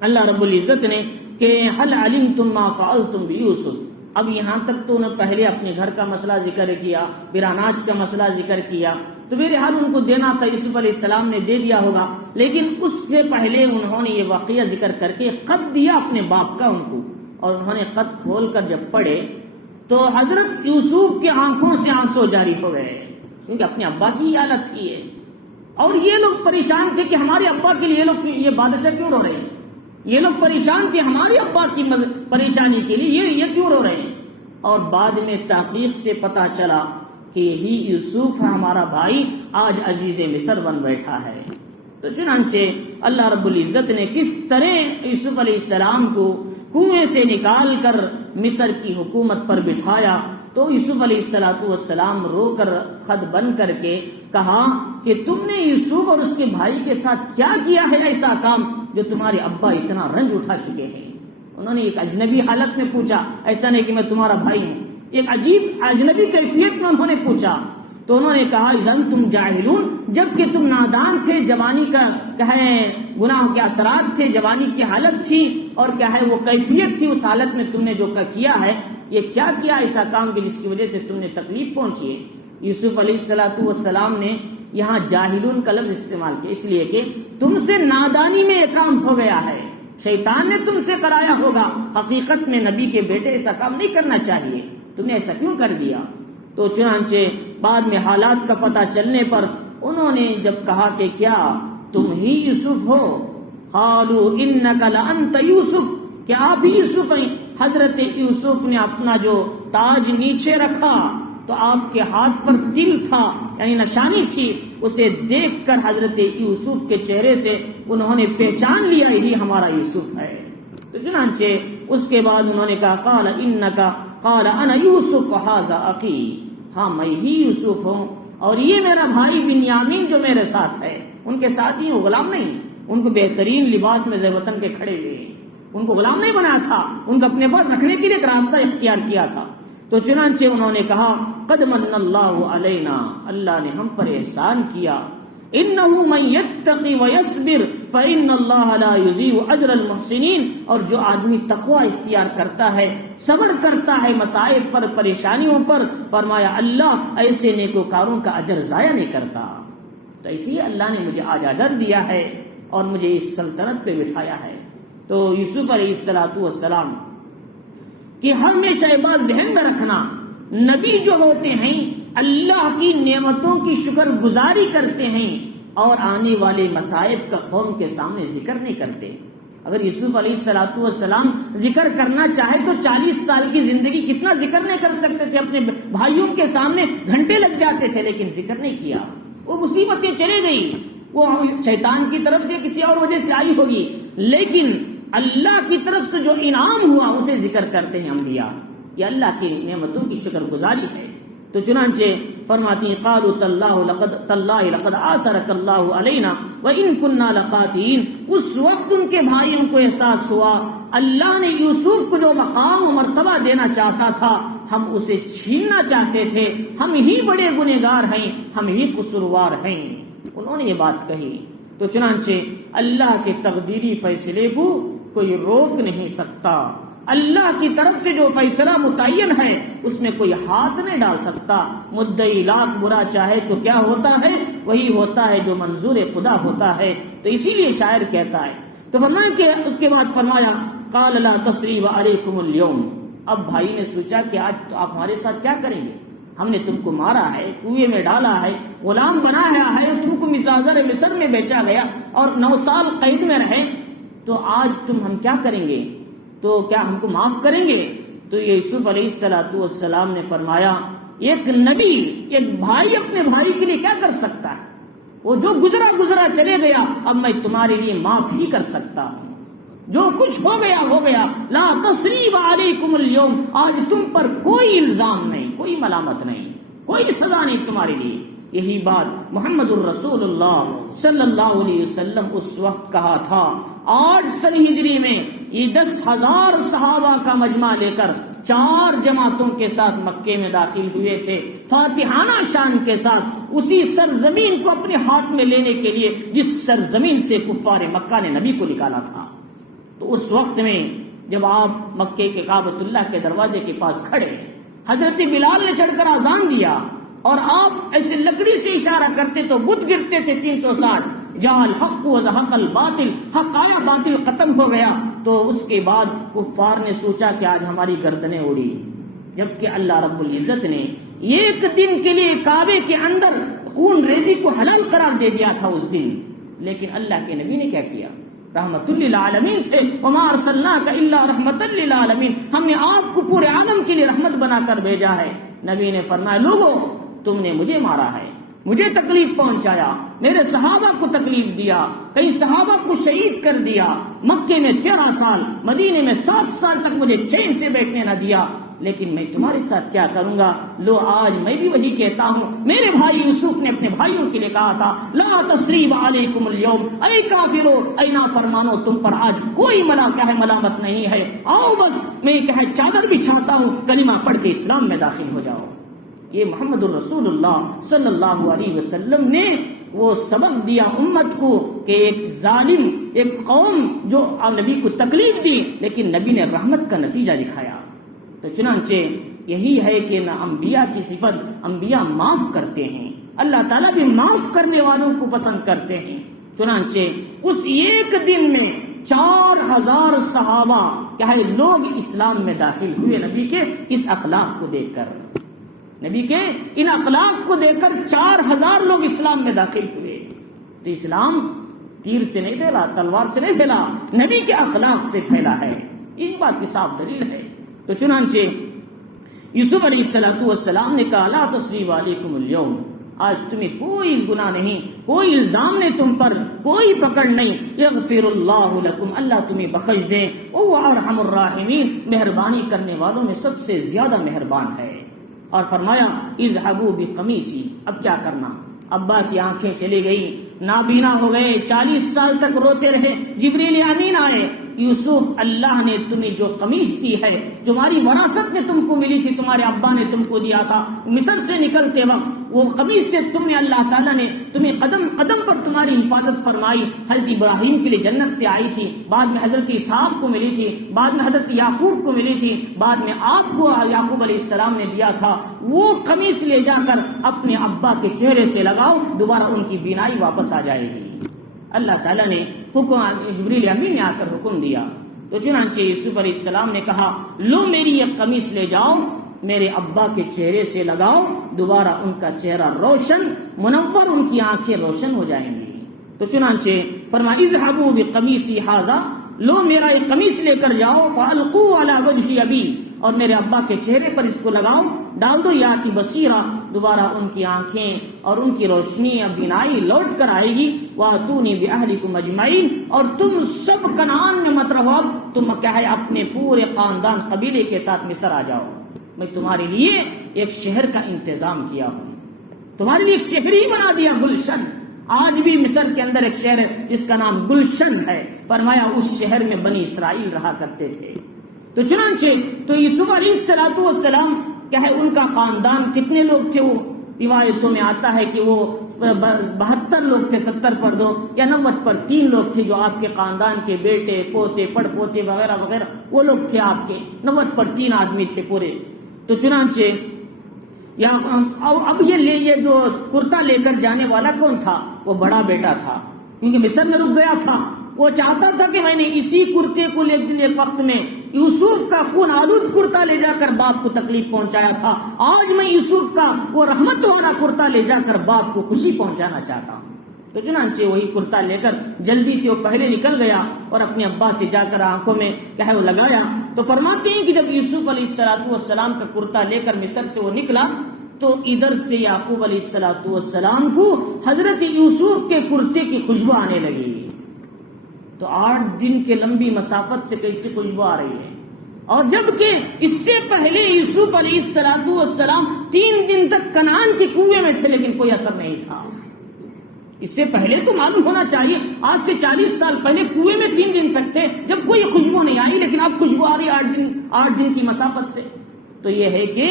اللہ رب العزت نے کہ هل علمتم ما فعلتم بيوسف. اب یہاں تک تو انہوں نے پہلے اپنے گھر کا مسئلہ ذکر کیا، پھر اناج کا مسئلہ ذکر کیا. تو میرے حال ان کو دینا تھا، یوسف علیہ السلام نے دے دیا ہوگا، لیکن اس سے پہلے انہوں نے یہ واقعہ ذکر کر کے خط دیا اپنے باپ کا ان کو. اور انہوں نے خط کھول کر جب پڑھے تو حضرت یوسف کی آنکھوں سے آنسو جاری ہو گئے، کیونکہ اپنے ابا کی حالت تھی یہ. اور یہ لوگ پریشان تھے کہ ہمارے ابا کے لیے یہ بادشاہ کیوں رو رہے ہیں. یہ لوگ پریشان تھے ہمارے ابا کی پریشانی کے لیے، یہ کیوں رو رہے ہیں. اور بعد میں تحقیق سے پتا چلا کہ یہی یوسف ہمارا بھائی آج عزیز مصر بن بیٹھا ہے. تو چنانچہ اللہ رب العزت نے کس طرح یوسف علیہ السلام کو کنویں سے نکال کر مصر کی حکومت پر بٹھایا. تو یوسف علیہ الصلوۃ والسلام رو کر خط بن کر کے کہا کہ تم نے یوسف اور اس کے بھائی کے ساتھ کیا کیا ہے ایسا کام جو تمہارے ابا اتنا رنج اٹھا چکے ہیں. انہوں نے ایک اجنبی حالت میں پوچھا، ایسا نہیں کہ میں تمہارا بھائی ہوں، ایک عجیب اجنبی کیفیت میں انہوں نے پوچھا. تو انہوں نے کہا اذن تم جاہلون، جبکہ تم نادان تھے، جوانی کا گناہ کے اثرات تھے، جوانی کی حالت تھی اور وہ کیفیت تھی. اس حالت میں تم نے جو کیا ہے، یہ کیا کیا ایسا کام کہ جس کی وجہ سے تم نے تکلیف پہنچی ہے. یوسف علیہ الصلوۃ والسلام نے یہاں جاہلون کا لفظ استعمال کیا، اس لیے کہ تم سے نادانی میں یہ کام ہو گیا ہے، شیطان نے تم سے کرایا ہوگا. حقیقت میں نبی کے بیٹے ایسا کام نہیں کرنا چاہیے، تم نے ایسا کیوں کر دیا. تو چنانچہ بعد میں حالات کا پتہ چلنے پر انہوں نے جب کہا کہ کیا تم ہی یوسف ہو، قالوا انک لانت یوسف، کیا آپ ہی یوسف ہیں. حضرت یوسف نے اپنا جو تاج نیچے رکھا تو آپ کے ہاتھ پر تل تھا، یعنی نشانی تھی، اسے دیکھ کر حضرت یوسف کے چہرے سے انہوں نے پہچان لیا یہی ہمارا یوسف ہے. تو چنانچہ اس کے بعد انہوں نے کہا قال انک قال انا یوسف ھذا اخی، ہاں میں ہی یوسف ہوں اور یہ میرا بھائی بنیامین جو میرے ساتھ ہے۔ ان کے ساتھ ہی وہ غلام نہیں، ان کو بہترین لباس میں زیر وطن کے کھڑے ہوئے، ان کو غلام نہیں بنایا تھا، ان کو اپنے پاس رکھنے کے لیے ایک راستہ اختیار کیا تھا۔ تو چنانچہ انہوں نے کہا قد من اللہ علینا، اللہ نے ہم پر احسان کیا، انہ من یتقی ویصبر فإن اللہ لا یضیع اجر المحسنین، اور جو آدمی تقوی اختیار کرتا ہے، صبر کرتا ہے مصائب پر، پریشانیوں پر، فرمایا اللہ ایسے نیکوکاروں کا اجر ضائع نہیں کرتا۔ تو اسی لیے اللہ نے مجھے آج اجر دیا ہے اور مجھے اس سلطنت پہ بٹھایا ہے۔ تو یوسف علیہ السلام کہ ہمیشہ یہ بات ذہن میں رکھنا، نبی جو ہوتے ہیں اللہ کی نعمتوں کی شکر گزاری کرتے ہیں اور آنے والے مصائب کا قوم کے سامنے ذکر نہیں کرتے۔ اگر یوسف علیہ السلام ذکر کرنا چاہے تو 40 سال کی زندگی کتنا ذکر نہیں کر سکتے تھے، اپنے بھائیوں کے سامنے گھنٹے لگ جاتے تھے، لیکن ذکر نہیں کیا۔ وہ مصیبتیں چلے گئی، وہ شیطان کی طرف سے کسی اور وجہ سے آئی ہوگی، لیکن اللہ کی طرف سے جو انعام ہوا اسے ذکر کرتے ہیں انبیاء، یہ اللہ کی نعمتوں کی شکر گزاری ہے۔ تو چنانچہ فرماتی ہیں قالوا تاللہ لقد آثرک اللہ علینا وإن كنا لخاطئین، اس وقت ان کے بھائیوں کو احساس ہوا اللہ نے یوسف کو جو مقام و مرتبہ دینا چاہتا تھا ہم اسے چھیننا چاہتے تھے، ہم ہی بڑے گنہگار ہیں، ہم ہی قصوروار ہیں، انہوں نے یہ بات کہی۔ تو چنانچہ اللہ کے تقدیری فیصلے کو کوئی روک نہیں سکتا، اللہ کی طرف سے جو فیصلہ متعین ہے اس میں کوئی ہاتھ نہیں ڈال سکتا۔ مدعی لاکھ برا چاہے تو کیا ہوتا ہے، وہی ہوتا ہے جو منظور خدا ہوتا ہے۔ تو اسی لیے شاعر کہتا ہے، تو فرمایا کہ اس کے بعد فرمایا قال لا تثریب علیکم اليوم، اب بھائی نے سوچا کہ آج تو آپ ہمارے ساتھ کیا کریں گے، ہم نے تم کو مارا ہے، کنویں میں ڈالا ہے، غلام بنایا ہے، تم کو مصر میں بیچا گیا اور 9 سال قید میں رہے، تو آج ہم کیا کریں گے، تو کیا ہم کو معاف کریں گے؟ تو یوسف علیہ السلام نے فرمایا ایک نبی، ایک بھائی اپنے بھائی کے لیے کیا کر سکتا ہے، وہ جو گزرا چلے گیا، اب میں تمہارے لیے معاف ہی کر سکتا ہوں، جو کچھ ہو گیا ہو گیا، لا تثریب علیکم اليوم، آج تم پر کوئی الزام نہیں، کوئی ملامت نہیں، کوئی سزا نہیں تمہارے لیے۔ یہی بات محمد الرسول اللہ صلی اللہ علیہ وسلم اس وقت کہا تھا۔ 8 سن ہجری میں یہ 10,000 صحابہ کا مجمع لے کر 4 جماعتوں کے ساتھ مکے میں داخل ہوئے تھے، فاتحانہ شان کے ساتھ، اسی سرزمین کو اپنے ہاتھ میں لینے کے لیے جس سرزمین سے کفار مکہ نے نبی کو نکالا تھا۔ تو اس وقت میں جب آپ مکے کے کعبۃ اللہ کے دروازے کے پاس کھڑے، حضرت بلال نے چڑھ کر اذان دیا اور آپ ایسے لکڑی سے اشارہ کرتے تو بت گرتے تھے 360، جال حق و زحق الباطل، حق آیا باطل ختم ہو گیا۔ تو اس کے بعد کفار نے سوچا کہ آج ہماری گردنیں اڑی، جبکہ اللہ رب العزت نے ایک دن کے لیے کعبے کے اندر خون ریزی کو حلال قرار دے دیا تھا اس دن، لیکن اللہ کے نبی نے کیا کیا، رحمت للعالمین تھے، وما ارسلناک الا رحمت للعالمین، ہم نے آپ کو پورے عالم کے لیے رحمت بنا کر بھیجا ہے۔ نبی نے فرمایا لوگوں تم نے مجھے مارا ہے، مجھے تکلیف پہنچایا، میرے صحابہ کو تکلیف دیا، کئی صحابہ کو شہید کر دیا، مکے میں 13 سال، مدینے میں 7 سال تک مجھے چین سے بیٹھنے نہ دیا، لیکن میں تمہارے ساتھ کیا کروں گا؟ لو آج میں بھی وہی کہتا ہوں، میرے بھائی یوسف نے اپنے بھائیوں کے لیے کہا تھا لا تثریب علیکم اليوم، اے کافرو، اے نافرمانو، تم پر آج کوئی ملامت نہیں ہے، آؤ بس میں چادر بچھاتا ہوں، کلمہ پڑھ کے اسلام میں داخل ہو جاؤ۔ یہ محمد الرسول اللہ صلی اللہ علیہ وسلم نے وہ سبق دیا امت کو کہ ایک ظالم، ایک قوم جو نبی کو تکلیف دی، لیکن نبی نے رحمت کا نتیجہ دکھایا۔ تو چنانچہ یہی ہے کہ نہ انبیاء کی صفت، انبیاء معاف کرتے ہیں، اللہ تعالیٰ بھی معاف کرنے والوں کو پسند کرتے ہیں۔ چنانچہ اس ایک دن میں 4,000 صحابہ کیا لوگ اسلام میں داخل ہوئے، نبی کے اس اخلاق کو دیکھ کر، نبی کے ان اخلاق کو دیکھ کر 4,000 لوگ اسلام میں داخل ہوئے۔ تو اسلام تیر سے نہیں پھیلا، تلوار سے نہیں پھیلا، نبی کے اخلاق سے پھیلا ہے، اس بات کی صاف دلیل ہے۔ تو چنانچہ یوسف علیہ السلام نے کہا لا تثریب علیکم اليوم، آج تمہیں کوئی گناہ نہیں، کوئی الزام نہیں تم پر، کوئی پکڑ نہیں. یغفر اللہ لکم، اللہ تمہیں بخش دے. وہ ارحم الراحمین، مہربانی کرنے والوں میں سب سے زیادہ مہربان ہے. اور فرمایا اذهبوا بقمیصی، اب کیا کرنا؟ ابا کی آنکھیں چلی گئی، نابینا ہو گئے، 40 سال تک روتے رہے. جبریل امین آئے، یوسف اللہ نے تمہیں جو قمیص دی ہے، جو ہماری وراثت میں تم کو ملی تھی، تمہارے ابا نے تم کو دیا تھا مصر سے نکلتے وقت، وہ قمیص سے تم نے اللہ تعالیٰ نے تمہیں قدم قدم پر تمہاری حفاظت فرمائی. حضرت ابراہیم کے لیے جنت سے آئی تھی، بعد میں حضرت اسحاق کو ملی تھی، بعد میں حضرت یعقوب کو ملی تھی، بعد میں آپ کو یعقوب علیہ السلام نے دیا تھا. وہ قمیص لے جا کر اپنے ابا کے چہرے سے لگاؤ، دوبارہ ان کی بینائی واپس آ جائے گی. اللہ تعالیٰ نے حکم، جبریل امین نے آ کر حکم دیا. تو چنانچہ یوسف علیہ السلام نے کہا لو میری یہ قمیص لے جاؤ، میرے ابا کے چہرے سے لگاؤ، دوبارہ ان کا چہرہ روشن منور، ان کی آنکھیں روشن ہو جائیں گی. تو چنانچہ فرمایا اذهبوا بقمیصی ھذا، لو میرا ایک قمیص لے کر جاؤ، فالقوا علی وجه ابی، اور میرے ابا کے چہرے پر اس کو لگاؤ، ڈال دو، یاتی بصیرہ، دوبارہ ان کی آنکھیں اور ان کی روشنی یا بینائی لوٹ کر آئے گی. واتونی باہلکم اجمعین، اور تم سب کنعان میں مت رہو، اب تم کیا ہے اپنے پورے خاندان قبیلے کے ساتھ مصر آ جاؤ. میں تمہارے لیے ایک شہر کا انتظام کیا ہوں، تمہارے لیے ایک شہر ہی بنا دیا، گلشن. آج بھی مصر کے اندر ایک شہر ہے جس کا نام گلشن ہے. فرمایا اس شہر میں بنی اسرائیل رہا کرتے تھے. تو چنانچہ تو یوسف علیہ السلام کیا ہے ان کا خاندان کتنے لوگ تھے؟ وہ روایتوں میں آتا ہے کہ وہ 72 لوگ تھے، 70 پر 2 یا 90 پر 3 لوگ تھے جو آپ کے خاندان کے بیٹے پوتے پڑ پوتے وغیرہ وغیرہ وہ لوگ تھے آپ کے. 90 پر 3 آدمی تھے پورے. تو چنانچہ اب یہ جو کرتا لے کر جانے والا کون تھا؟ وہ بڑا بیٹا تھا، کیونکہ مصر میں رک گیا تھا. وہ چاہتا تھا کہ میں نے اسی کرتے کو ایک دن ایک وقت میں یوسف کا خون آلود کرتا لے جا کر باپ کو تکلیف پہنچایا تھا، آج میں یوسف کا وہ رحمت والا کرتا لے جا کر باپ کو خوشی پہنچانا چاہتا ہوں. تو چنانچہ وہی کرتا لے کر جلدی سے وہ پہلے نکل گیا اور اپنے ابا سے جا کر آنکھوں میں کیا ہے وہ لگایا. تو فرماتے ہیں کہ جب یوسف علیہ السلام کا کرتا لے کر مصر سے وہ نکلا تو ادھر سے یعقوب علیہ السلام کو حضرت یوسف کے کرتے کی خوشبو آنے لگی. تو 8 دن کے لمبی مسافت سے کیسی خوشبو آ رہی ہے. اور جبکہ اس سے پہلے یوسف علیہ السلام 3 دن تک کنعان کے کنویں میں تھے لیکن کوئی اثر نہیں تھا. اس سے پہلے تو معلوم ہونا چاہیے آج سے 40 سال پہلے کنویں میں 3 دن تک تھے جب کوئی خوشبو نہیں آئی، لیکن اب خوشبو آ رہی 8 دن کی مسافت سے. تو یہ ہے کہ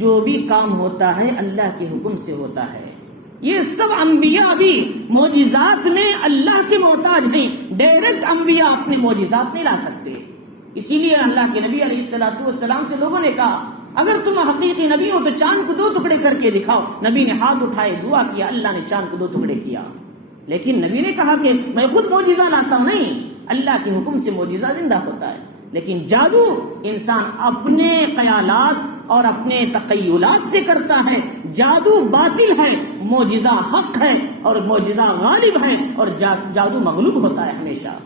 جو بھی کام ہوتا ہے اللہ کے حکم سے ہوتا ہے. یہ سب انبیاء بھی معجزات میں اللہ کے محتاج نہیں، ڈائریکٹ انبیاء اپنے معجزات نہیں لا سکتے. اسی لیے اللہ کے نبی علیہ السلام سے لوگوں نے کہا اگر تم حقیقی نبی ہو تو چاند کو 2 ٹکڑے کر کے دکھاؤ. نبی نے ہاتھ اٹھائے، دعا کیا، اللہ نے چاند کو 2 ٹکڑے کیا. لیکن نبی نے کہا کہ میں خود معجزہ لاتا ہوں، نہیں، اللہ کے حکم سے معجزہ زندہ ہوتا ہے. لیکن جادو انسان اپنے خیالات اور اپنے تخیلات سے کرتا ہے. جادو باطل ہے، معجزہ حق ہے، اور معجزہ غالب ہے، اور جادو مغلوب ہوتا ہے ہمیشہ.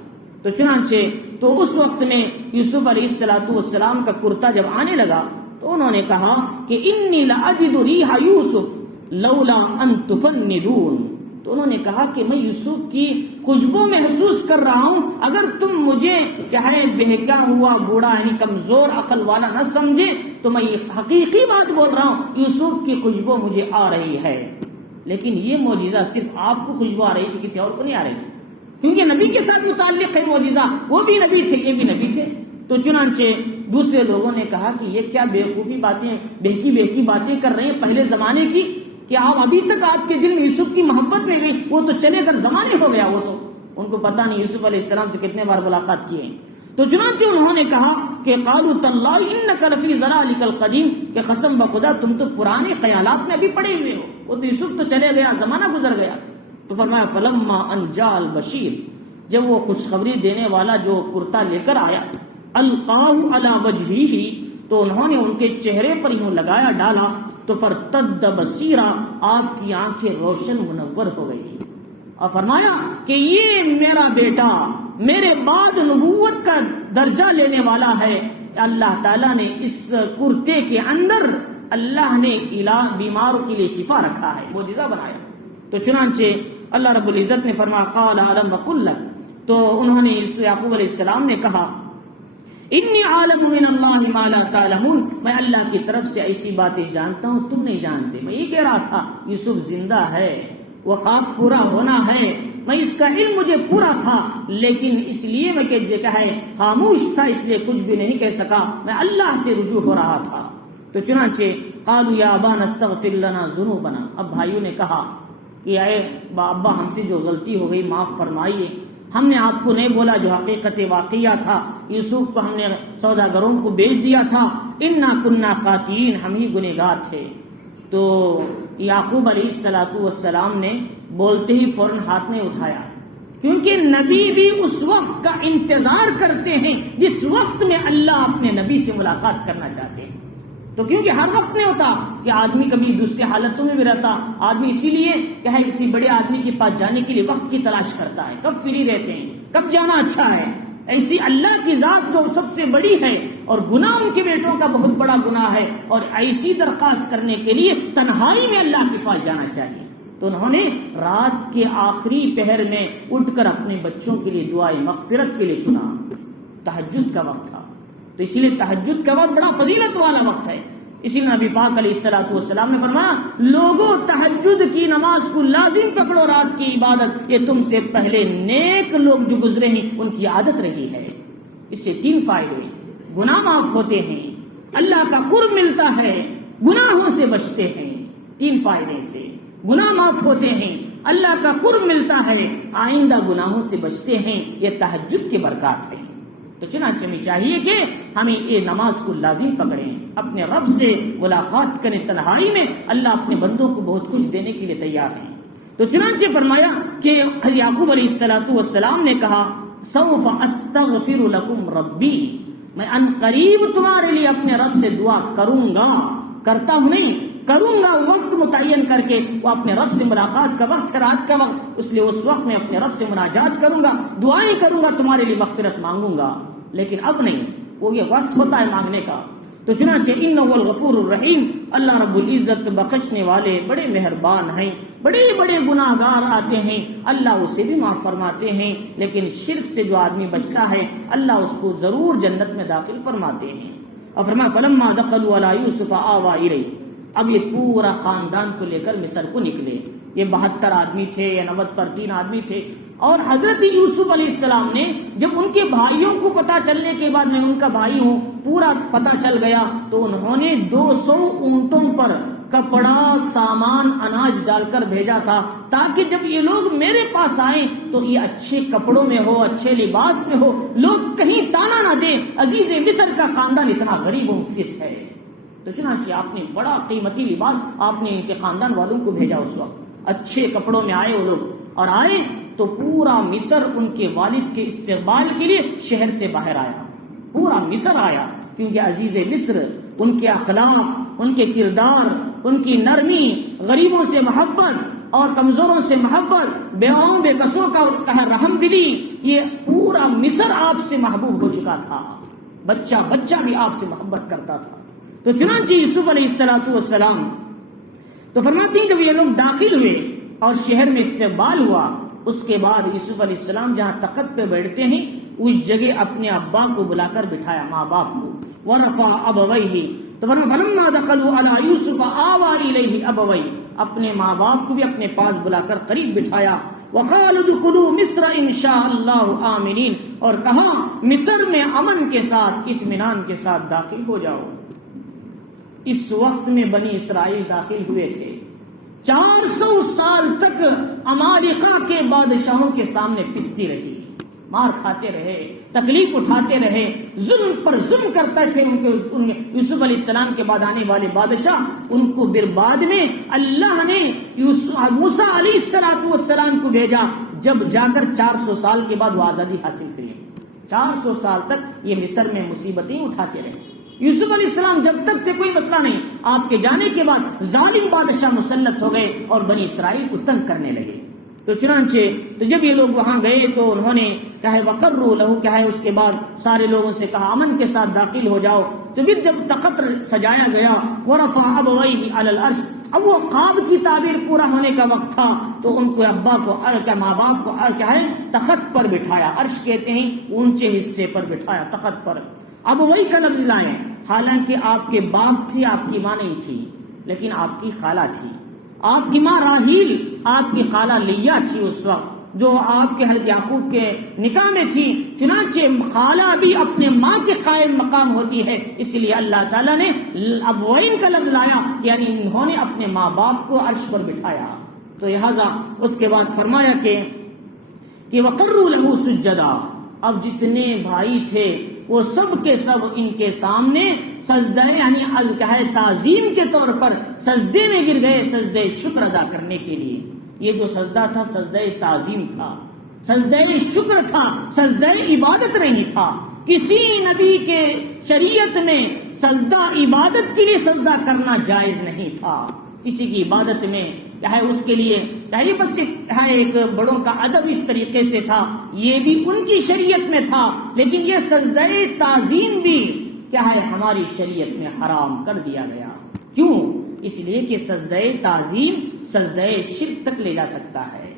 تو چنانچہ تو اس وقت میں یوسف علیہ السلام کا کرتا جب آنے لگا تو انہوں نے کہا کہ انی لاجد ریح یوسف لولا ان تفندون. تو انہوں نے کہا کہ میں یوسف کی خوشبو محسوس کر رہا ہوں، اگر تم مجھے کیا ہے بہکا ہوا بوڑھا یعنی کمزور عقل والا نہ سمجھے تو میں یہ حقیقی بات بول رہا ہوں، یوسف کی خوشبو مجھے آ رہی ہے. لیکن یہ معجزہ صرف آپ کو خوشبو آ رہی تھی، کسی اور کو نہیں آ رہی تھی، کیونکہ نبی کے ساتھ متعلق ہے معجزہ، وہ بھی نبی تھے، یہ بھی نبی تھے. تو چنانچہ دوسرے لوگوں نے کہا کہ یہ کیا بیوقوفی باتیں، بہکی باتیں کر رہے ہیں پہلے زمانے کی، کہ آپ ابھی تک آپ کے دل میں یوسف کی محبت نہیں گئی، وہ تو چلے کر زمانے ہو گیا. وہ تو ان کو پتا نہیں یوسف علیہ السلام سے کتنے بار ملاقات کیے ہیں. تو چنانچہ انہوں نے کہا کہ قالوا تاللہ انک لفی ضلالک القدیم، کہ قسم بخدا تم تو پرانے خیالات میں ابھی پڑے ہوئے ہو، وہ تو یوسف تو چلے گیا، زمانہ گزر گیا. تو فرمایا فلما ان جاء البشیر، جب وہ خوشخبری دینے والا جو کرتا لے کر آیا، القاہ علی وجہہ، تو انہوں نے ان کے چہرے پر یوں لگایا، ڈالا، تو فرتد بصیرا، آپ کی آنکھیں روشن منور ہو گئی. اور فرمایا کہ یہ میرا بیٹا میرے بعد نبوت کا درجہ لینے والا ہے. اللہ تعالیٰ نے اس کرتے کے اندر اللہ نے بیماروں کے لیے شفا رکھا ہے، معجزہ بنایا۔ تو چنانچہ اللہ رب العزت نے فرمایا قال علم وقل لک، تو انہوں نے یعقوب علیہ السلام نے کہا انی عالم من اللہ ما لا تعلمون، میں اللہ کی طرف سے ایسی باتیں جانتا ہوں تم نہیں جانتے۔ میں یہ کہہ رہا تھا یوسف زندہ ہے، وہ خواب پورا ہونا ہے، میں اس کا علم مجھے پورا تھا، لیکن اس لیے میں خاموش تھا، اس لیے کچھ بھی نہیں کہہ سکا، میں اللہ سے رجوع ہو رہا تھا۔ تو چنانچہ قالوا یا ابانا استغفر لنا ذنوبنا، اب بھائیوں نے کہا کہ اے ابا ہم سے جو غلطی ہو گئی معاف فرمائیے، ہم نے آپ کو نہیں بولا جو حقیقت واقعہ تھا، یوسف کو ہم نے سوداگروں کو بیچ دیا تھا، انا کننا قاتلین، ہم ہی گنہگار تھے۔ تو یعقوب علیہ السلام نے بولتے ہی فوراً ہاتھ نہیں اٹھایا، کیونکہ نبی بھی اس وقت کا انتظار کرتے ہیں جس وقت میں اللہ اپنے نبی سے ملاقات کرنا چاہتے ہیں۔ تو کیونکہ ہر وقت نہیں ہوتا کہ آدمی کبھی دوسرے حالتوں میں بھی رہتا، آدمی اسی لیے کہ ہے کسی بڑے آدمی کے پاس جانے کے لیے وقت کی تلاش کرتا ہے، کب فری رہتے ہیں، کب جانا اچھا ہے۔ ایسی اللہ کی ذات جو سب سے بڑی ہے اور گناہ ان کے بیٹوں کا بہت بڑا گناہ ہے، اور ایسی درخواست کرنے کے لیے تنہائی میں اللہ کے پاس جانا چاہیے۔ تو انہوں نے رات کے آخری پہر میں اٹھ کر اپنے بچوں کے لیے دعائے مغفرت کے لیے چنا، تہجد کا وقت تھا، تو اسی لیے تہجد کا وقت بڑا فضیلت والا وقت ہے۔ اسی لیے نبی پاک علیہ السلام نے فرمایا لوگوں تہجد کی نماز کو لازم پکڑو، رات کی عبادت یہ تم سے پہلے نیک لوگ جو گزرے ہیں ان کی عادت رہی ہے۔ اس سے 3 فائدے، گناہ معاف ہوتے ہیں، اللہ کا قرب ملتا ہے، گناہوں سے بچتے ہیں۔ 3 فائدے سے گناہ معاف ہوتے ہیں، اللہ کا قرب ملتا ہے، آئندہ گناہوں سے بچتے ہیں، یہ تہجد کے برکات ہے۔ تو چنانچہ ہمیں چاہیے کہ ہمیں یہ نماز کو لازم پکڑیں، اپنے رب سے ملاقات کریں تنہائی میں، اللہ اپنے بندوں کو بہت کچھ دینے کے لیے تیار ہیں۔ تو چنانچہ فرمایا کہ یعقوب علیہ السلام نے کہا سوف استغفر لکم ربی، میں ان قریب تمہارے لیے اپنے رب سے دعا کروں گا، کرتا ہوں نہیں، کروں گا، وقت متعین کر کے، وہ اپنے رب سے ملاقات کا وقت ہے، رات کا وقت، اس لیے اس وقت میں اپنے رب سے مناجات کروں گا، دعائیں کروں گا، تمہارے لیے مغفرت مانگوں گا، لیکن اب نہیں، وہ یہ وقت ہوتا ہے مانگنے کا۔ تو چنانچہ انہ الغفور الرحیم، اللہ رب العزت بخشنے والے بڑے مہربان ہیں، بڑے بڑے گناہ گار آتے ہیں، اللہ اسے بھی معاف فرماتے ہیں، لیکن شرک سے جو آدمی بچتا ہے اللہ اس کو ضرور جنت میں داخل فرماتے ہیں۔ اور فرمایا فلما دخلوا علی یوسف آوی الیہ، اب یہ پورا خاندان کو لے کر مصر کو نکلے، یہ 72 آدمی تھے یا 90 پر 3 آدمی تھے، اور حضرت یوسف علیہ السلام نے جب ان کے بھائیوں کو پتا چلنے کے بعد میں ان کا بھائی ہوں پورا پتا چل گیا، تو انہوں نے 200 اونٹوں پر کپڑا، سامان، اناج ڈال کر بھیجا تھا، تاکہ جب یہ لوگ میرے پاس آئیں تو یہ اچھے کپڑوں میں ہو، اچھے لباس میں ہو، لوگ کہیں تانا نہ دیں عزیز مصر کا خاندان اتنا غریب و مفلس ہے۔ تو چنانچہ آپ نے بڑا قیمتی لباس آپ نے ان کے خاندان والوں کو بھیجا، اس وقت اچھے کپڑوں میں آئے وہ لوگ، اور آئے تو پورا مصر ان کے والد کے استقبال کے لیے شہر سے باہر آیا، پورا مصر آیا، کیونکہ عزیز مصر ان کے اخلاق، ان کے کردار، ان کی نرمی، غریبوں سے محبت اور کمزوروں سے محبت، بیواؤں بے بسوں کا رحم دلی، یہ پورا مصر آپ سے محبوب ہو چکا تھا، بچہ بچہ بھی آپ سے محبت کرتا تھا۔ تو چنانچہ یوسف علیہ السلام تو فرماتے ہیں جب یہ لوگ داخل ہوئے اور شہر میں استقبال ہوا، اس کے بعد یوسف علیہ السلام جہاں تخت پہ بیٹھتے ہیں اس جگہ اپنے ابا کو بلا کر بٹھایا، ماں باپ کو، ورفع ابویہ، تو فلما دخلوا علی یوسف آوی الیہ ابویہ، اپنے ماں باپ کو بھی اپنے پاس بلا کر قریب بٹھایا، وقالوا ادخلوا مصر ان شاء اللہ آمنین، اور کہا مصر میں امن کے ساتھ، اطمینان کے ساتھ داخل ہو جاؤ۔ اس وقت میں بنی اسرائیل داخل ہوئے تھے، 400 سال تک امالیقہ کے بادشاہوں کے سامنے پستی رہی، مار کھاتے رہے، تکلیف اٹھاتے رہے، ظلم پر ظلم کرتے تھے یوسف علیہ السلام کے بعد آنے والے بادشاہ، ان کو برباد میں اللہ نے موسیٰ علیہ السلام کو بھیجا، جب جا کر 400 سال کے بعد وہ آزادی حاصل کری۔ 400 سال تک یہ مصر میں مصیبتیں اٹھاتے رہے۔ یوسف علیہ السلام جب تک تھے کوئی مسئلہ نہیں، آپ کے جانے کے بعد ظالم بادشاہ مسلط ہو گئے اور بنی اسرائیل کو تنگ کرنے لگے۔ تو چنانچہ تو جب یہ لوگ وہاں گئے تو انہوں نے کہا وقروا لہو، کہا اس کے بعد سارے لوگوں سے کہا امن کے ساتھ داخل ہو جاؤ. تو پھر جب تخت سجایا گیا ورفع ابویہ علی العرش، اب وہ خواب کی تعبیر پورا ہونے کا وقت تھا تو ان کو ابا کو ماں باپ کو کیا ہے تخت پر بٹھایا. عرش کہتے ہیں اونچے حصے پر بٹھایا تخت پر. اب وہی کا لفظ لائیں، حالانکہ آپ کے باپ تھی، آپ کی ماں نہیں تھی، لیکن آپ کی خالہ تھی. آپ کی ماں راہیل، آپ کی خالہ لیا تھی اس وقت جو آپ کے حضرت یعقوب کے نکاح میں تھی. چنانچہ خالہ بھی اپنے ماں کے قائم مقام ہوتی ہے، اس لیے اللہ تعالیٰ نے ابوین کا لفظ لایا، یعنی انہوں نے اپنے ماں باپ کو عرش پر بٹھایا. تو لہذا اس کے بعد فرمایا کہ وقروا لہ سجدا، اب جتنے بھائی تھے وہ سب کے سب ان کے سامنے سجدہ یعنی تعظیم کے طور پر سجدے میں گر گئے، سجدے شکر ادا کرنے کے لیے. یہ جو سجدہ تھا سجدہ تعظیم تھا، سجدہ شکر تھا، سجدہ عبادت نہیں تھا. کسی نبی کے شریعت میں سجدہ عبادت کے لیے سجدہ کرنا جائز نہیں تھا. کسی کی عبادت میں ہے اس کے لیے پہلی بس ایک بڑوں کا ادب اس طریقے سے تھا، یہ بھی ان کی شریعت میں تھا، لیکن یہ سجدہ تعظیم بھی کیا ہے ہماری شریعت میں حرام کر دیا گیا. کیوں؟ اس لیے کہ سجدہ تعظیم سجدہ شرک تک لے جا سکتا ہے،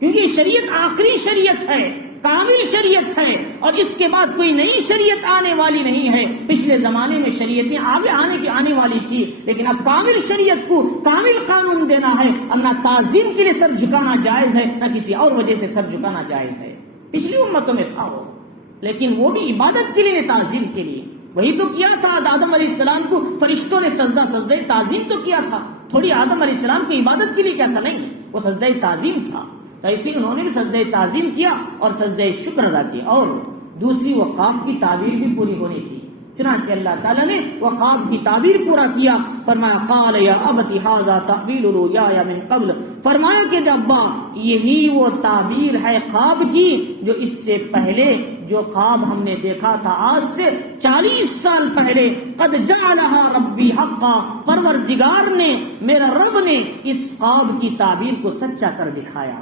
کیونکہ شریعت آخری شریعت ہے، کامل شریعت ہے، اور اس کے بعد کوئی نئی شریعت آنے والی نہیں ہے. پچھلے زمانے میں شریعتیں آگے آنے والی تھی، لیکن اب کامل شریعت کو کامل قانون دینا ہے. اب نہ تعظیم کے لیے سر جھکانا جائز ہے، نہ کسی اور وجہ سے سر جھکانا جائز ہے. پچھلی امتوں میں تھا وہ، لیکن وہ بھی عبادت کے لیے، تعظیم کے لیے. وہی تو کیا تھا آدم علیہ السلام کو فرشتوں نے سجدہ تعظیم تو کیا تھا، تھوڑی آدم علیہ السلام کو عبادت کے لیے کیا تھا، نہیں، وہ سجدہ تعظیم تھا. تو اسی انہوں نے سجدہ تعظیم کیا اور سجدہ شکر ادا کیا. اور دوسری وہ خواب کی تعبیر بھی پوری ہونی تھی. چنانچہ اللہ تعالیٰ نے وہ خواب کی تعبیر پورا کیا. فرمایا قال یا ابت ھذا تأویل رؤیایا من قبل، فرمایا کہ ابا یہی وہ تعبیر ہے خواب کی جو اس سے پہلے جو خواب ہم نے دیکھا تھا آج سے 40 سال پہلے. قد جعلھا ربی حقا، پروردگار نے میرا رب نے اس خواب کی تعبیر کو سچا کر دکھایا.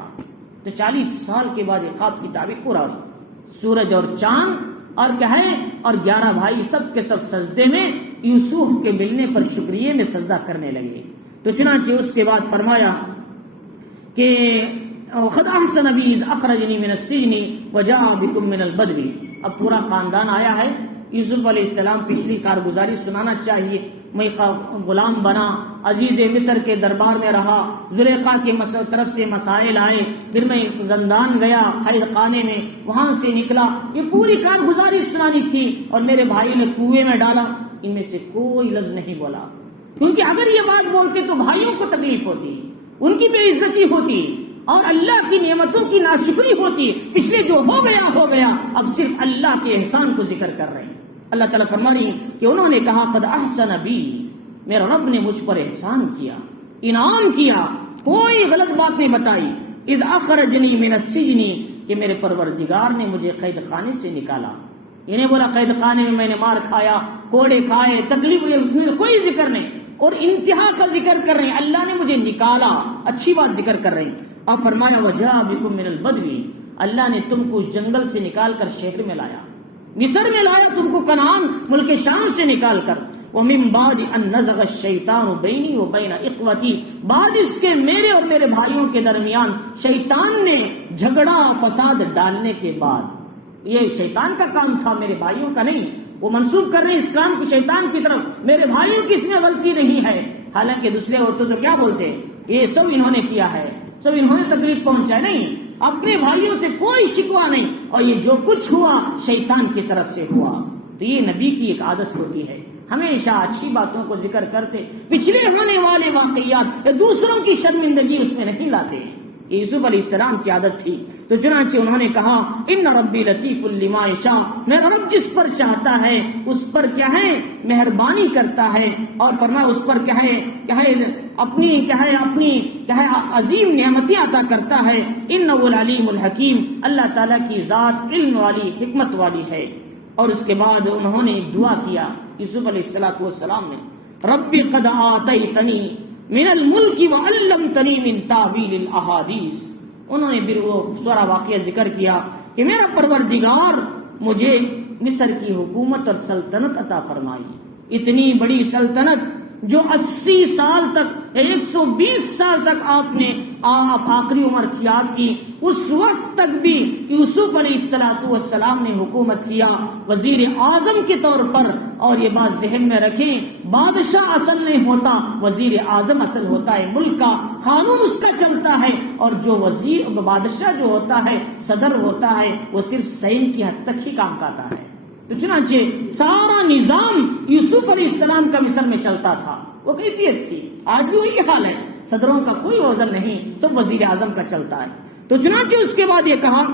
تو 40 سال کے بعد یہ خواب کی تعبیر پورا ہوئی. سورج اور چاند اور کیا ہے اور 11 بھائی سب کے سب سجدے میں یوسف کے ملنے پر شکریہ میں سجدہ کرنے لگے. تو چنانچہ اس کے بعد فرمایا کہ قد احسن بی اذ اخرجنی من السجن وجاء بکم من البدو. اب پورا خاندان آیا ہے. یوسف علیہ السلام پچھلی کارگزاری سنانا چاہیے. میں غلام بنا، عزیز مصر کے دربار میں رہا، زلیخا کے طرف سے مسائل آئے، پھر میں زندان گیا قید خانے میں، وہاں سے نکلا. یہ پوری کارگزاری سنانی تھی. اور میرے بھائی نے کنویں میں ڈالا. ان میں سے کوئی لفظ نہیں بولا، کیونکہ اگر یہ بات بولتے تو بھائیوں کو تکلیف ہوتی، ان کی بے عزتی ہوتی اور اللہ کی نعمتوں کی ناشکری ہوتی. پچھلے جو ہو گیا، اب صرف اللہ کے احسان کو ذکر کر رہے ہیں. اللہ تعالیٰ فرما رہی کہ انہوں نے کہا قد احسن بی، میرا رب نے مجھ پر احسان کیا، انعام کیا، کوئی غلط بات نہیں بتائی. اذ اخرجنی من السجن، کہ میرے پروردگار نے مجھے قید خانے سے نکالا. یہ نہیں بولا قید خانے میں نے مار کھایا، کوڑے کھائے، تکلیف ہوئی، اس میں کوئی ذکر نہیں. اور انتہا کا ذکر کر رہے ہیں، اللہ نے مجھے نکالا، اچھی بات ذکر کر رہے ہیں. اب فرمایا وجاء بکم من البدو، اللہ نے تم کو جنگل سے نکال کر شہر میں لایا، مصر میں لایا تم کو، کنعان ملک شام سے نکال کر. وَمِن بَعْدِ أَن نَزَغَ الشَّيْطَانُ بَيْنِي وَبَيْنَ إِخْوَتِي، بعد اس کے میرے اور میرے بھائیوں کے درمیان شیطان نے جھگڑا فساد ڈالنے کے بعد. یہ شیطان کا کام تھا، میرے بھائیوں کا نہیں. وہ منسوب کر رہے ہیں اس کام کو شیطان کی طرف. میرے بھائیوں کی اس میں غلطی نہیں ہے. حالانکہ دوسرے عورتوں تو کیا بولتے ہیں، یہ سب انہوں نے کیا ہے، سب انہوں نے تکلیف پہنچائی. نہیں، اپنے بھائیوں سے کوئی شکوہ نہیں، اور یہ جو کچھ ہوا شیطان کی طرف سے ہوا. تو یہ نبی کی ایک عادت ہوتی ہے، ہمیشہ اچھی باتوں کو ذکر کرتے، پچھلے ہونے والے واقعات یا دوسروں کی شرمندگی اس میں نہیں لاتے. یہ یوسف علیہ السلام کی عادت تھی. تو چنانچہ انہوں نے کہا ان ربی لطیف لما یشاء، میرا رب جس پر چاہتا ہے اس پر کیا ہے مہربانی کرتا ہے. اور فرمایا اس پر کیا ہے اپنی عظیم نعمتیں عطا کرتا ہے. انہ العلیم الحکیم، اللہ تعالیٰ کی ذات علم والی، حکمت والی ہے. اور اس کے بعد انہوں نے دعا کیا یوسف علیہ السلام نے، رب قد آتیتنی من الملک وعلمتنی من تاویل الاحادیث. انہوں نے پھر وہ سورہ واقعہ ذکر کیا کہ میرا پروردگار مجھے مصر کی حکومت اور سلطنت عطا فرمائی، اتنی بڑی سلطنت جو 80 سال تک 120 سال تک آپ نے آخری عمر تھی آپ کی، اس وقت تک بھی یوسف علیہ السلام نے حکومت کیا وزیر اعظم کے طور پر. اور یہ بات ذہن میں رکھیں، بادشاہ اصل نہیں ہوتا، وزیر اعظم اصل ہوتا ہے، ملک کا قانون اس کا چلتا ہے، اور جو بادشاہ جو ہوتا ہے، صدر ہوتا ہے، وہ صرف سین کی حد تک ہی کام کرتا ہے. تو چنانچہ سارا نظام یوسف علیہ السلام کا مصر میں چلتا تھا، وہ کیفیت تھی. آج بھی وہی حال ہے، صدروں کا کوئی عذر نہیں، سب وزیر اعظم کا چلتا ہے. تو چنانچہ اس کے بعد یہ کہا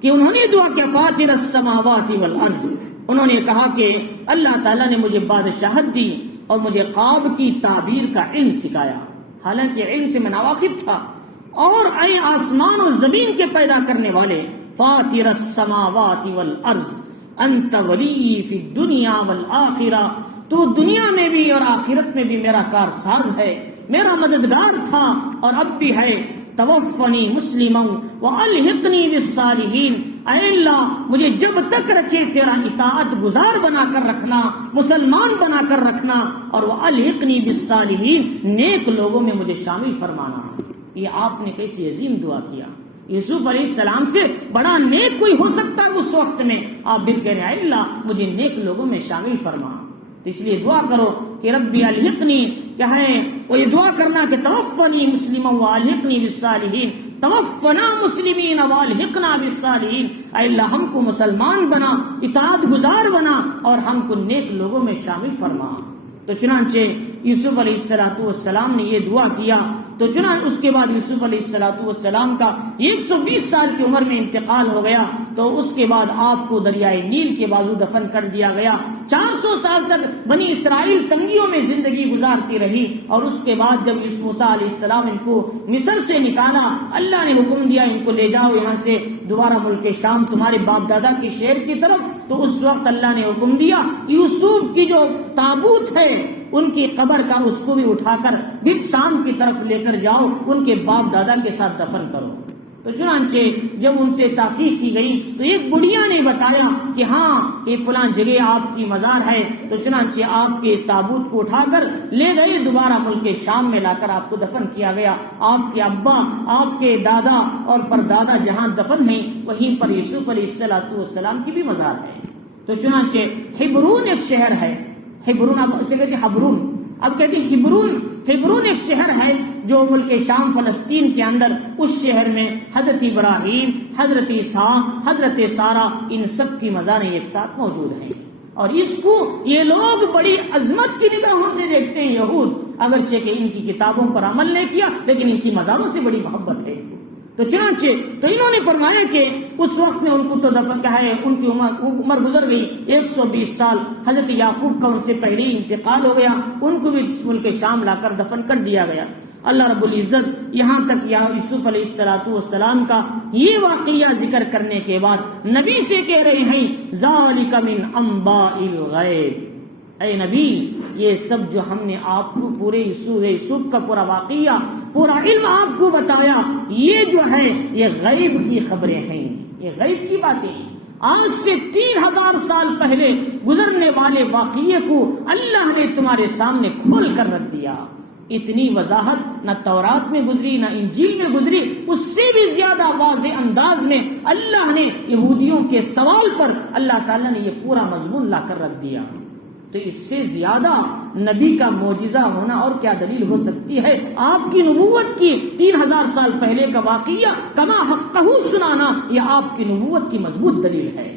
کہ انہوں نے دعا کیا فاطر السماوات والارض، انہوں نے کہا کہ اللہ تعالیٰ نے مجھے بادشاہت دی اور مجھے خواب کی تعبیر کا علم سکھایا، حالانکہ علم سے میں ناواقف تھا. اور اے آسمان و زمین کے پیدا کرنے والے، فاطر السماوات والارض انت ولی فی الدنیا والآخرہ، تو دنیا میں بھی اور آخرت میں بھی میرا کارساز ہے، میرا مددگار تھا اور اب بھی ہے. توفنی مسلما والحقنی بالصالحین، اے اللہ مجھے جب تک رکھے تیرا اطاعت گزار بنا کر رکھنا، مسلمان بنا کر رکھنا، اور والحقنی بالصالحین، نیک لوگوں میں مجھے شامل فرمانا. یہ آپ نے کیسی عظیم دعا کیا. یوسف علیہ السلام سے بڑا نیک کوئی ہو سکتا ہے اس وقت میں، آپ بھی کہہ رہے ہیں اللہ مجھے نیک لوگوں میں شامل فرما. تو اس لیے دعا کرو کہ ربی الحقنی، کیا ہے وہ یہ دعا کرنا کہ توفنی مسلما والحقنی بالصالحین، توفنا مسلمین والحقنا بالصالحین، اے اللہ ہم کو مسلمان بنا، اطاعت گزار بنا، اور ہم کو نیک لوگوں میں شامل فرما. تو چنانچہ یوسف علیہ السلام نے یہ دعا کیا. تو چنانچہ اس کے بعد یوسف علیہ السلام کا 120 سال کی عمر میں انتقال ہو گیا. تو اس کے بعد آپ کو دریائے نیل کے بازو دفن کر دیا گیا. 400 سال تک بنی اسرائیل تنگیوں میں زندگی گزارتی رہی. اور اس کے بعد جب موسیٰ علیہ السلام ان کو مصر سے نکالا، اللہ نے حکم دیا ان کو لے جاؤ یہاں سے دوبارہ ملک شام تمہارے باپ دادا کے شہر کی طرف. تو اس وقت اللہ نے حکم دیا یوسف کی جو تابوت ہے ان کی قبر کا اس کو بھی اٹھا کر بھی شام کی طرف لے کر جاؤ، ان کے باپ دادا کے ساتھ دفن کرو. تو چنانچہ جب ان سے تحقیق کی گئی تو ایک بڑھیا نے بتایا کہ ہاں یہ فلاں جگہ آپ کی مزار ہے. تو چنانچہ آپ کے تابوت کو اٹھا کر لے گئے، دوبارہ ملک شام میں لا کر آپ کو دفن کیا گیا. آپ کے ابا، آپ کے دادا اور پردادا جہاں دفن ہیں وہیں پر یوسف علیہ السلام کی بھی مزار ہے. تو چنانچہ ہبرون ایک شہر ہے، ہبرون اب اسے کہتے ہیں حبرون، اب کہتے ہیں ہبرون ایک شہر ہے جو ملک شام فلسطین کے اندر، اس شہر میں حضرت ابراہیم، حضرت عیسیٰ، حضرت سارہ، ان سب کی مزاریں ایک ساتھ موجود ہیں. اور اس کو یہ لوگ بڑی عظمت کی نگاہوں سے دیکھتے ہیں یہود، اگرچہ کہ ان کی کتابوں پر عمل نہیں کیا لیکن ان کی مزاروں سے بڑی محبت ہے. تو چنانچہ تو انہوں نے فرمایا کہ اس وقت میں ان کو تو دفن کیا ہے ان کی عمر گزر گئی 120 سال. حضرت یعقوب کا ان سے پہلے ہی انتقال ہو گیا، ان کو بھی ملک شام لا کر دفن کر دیا گیا. اللہ رب العزت یہاں تک یوسف علیہ السلام کا یہ واقعہ ذکر کرنے کے بعد نبی سے کہہ رہے ہیں ذالک من انباء الغیب، اے نبی یہ سب جو ہم نے آپ کو پورے یوسف کا پورا واقعہ، پورا علم آپ کو بتایا، یہ جو ہے یہ غیب کی خبریں ہیں، یہ غیب کی باتیں. آج سے 3000 سال پہلے گزرنے والے واقعے کو اللہ نے تمہارے سامنے کھول کر رکھ دیا. اتنی وضاحت نہ تورات میں گزری نہ انجیل میں گزری، اس سے بھی زیادہ واضح انداز میں اللہ نے یہودیوں کے سوال پر اللہ تعالیٰ نے یہ پورا مضمون لا کر رکھ دیا. تو اس سے زیادہ نبی کا معجزہ ہونا اور کیا دلیل ہو سکتی ہے؟ آپ کی نبوت کی 3000 سال پہلے کا واقعہ کما حقہ سنانا یہ آپ کی نبوت کی مضبوط دلیل ہے.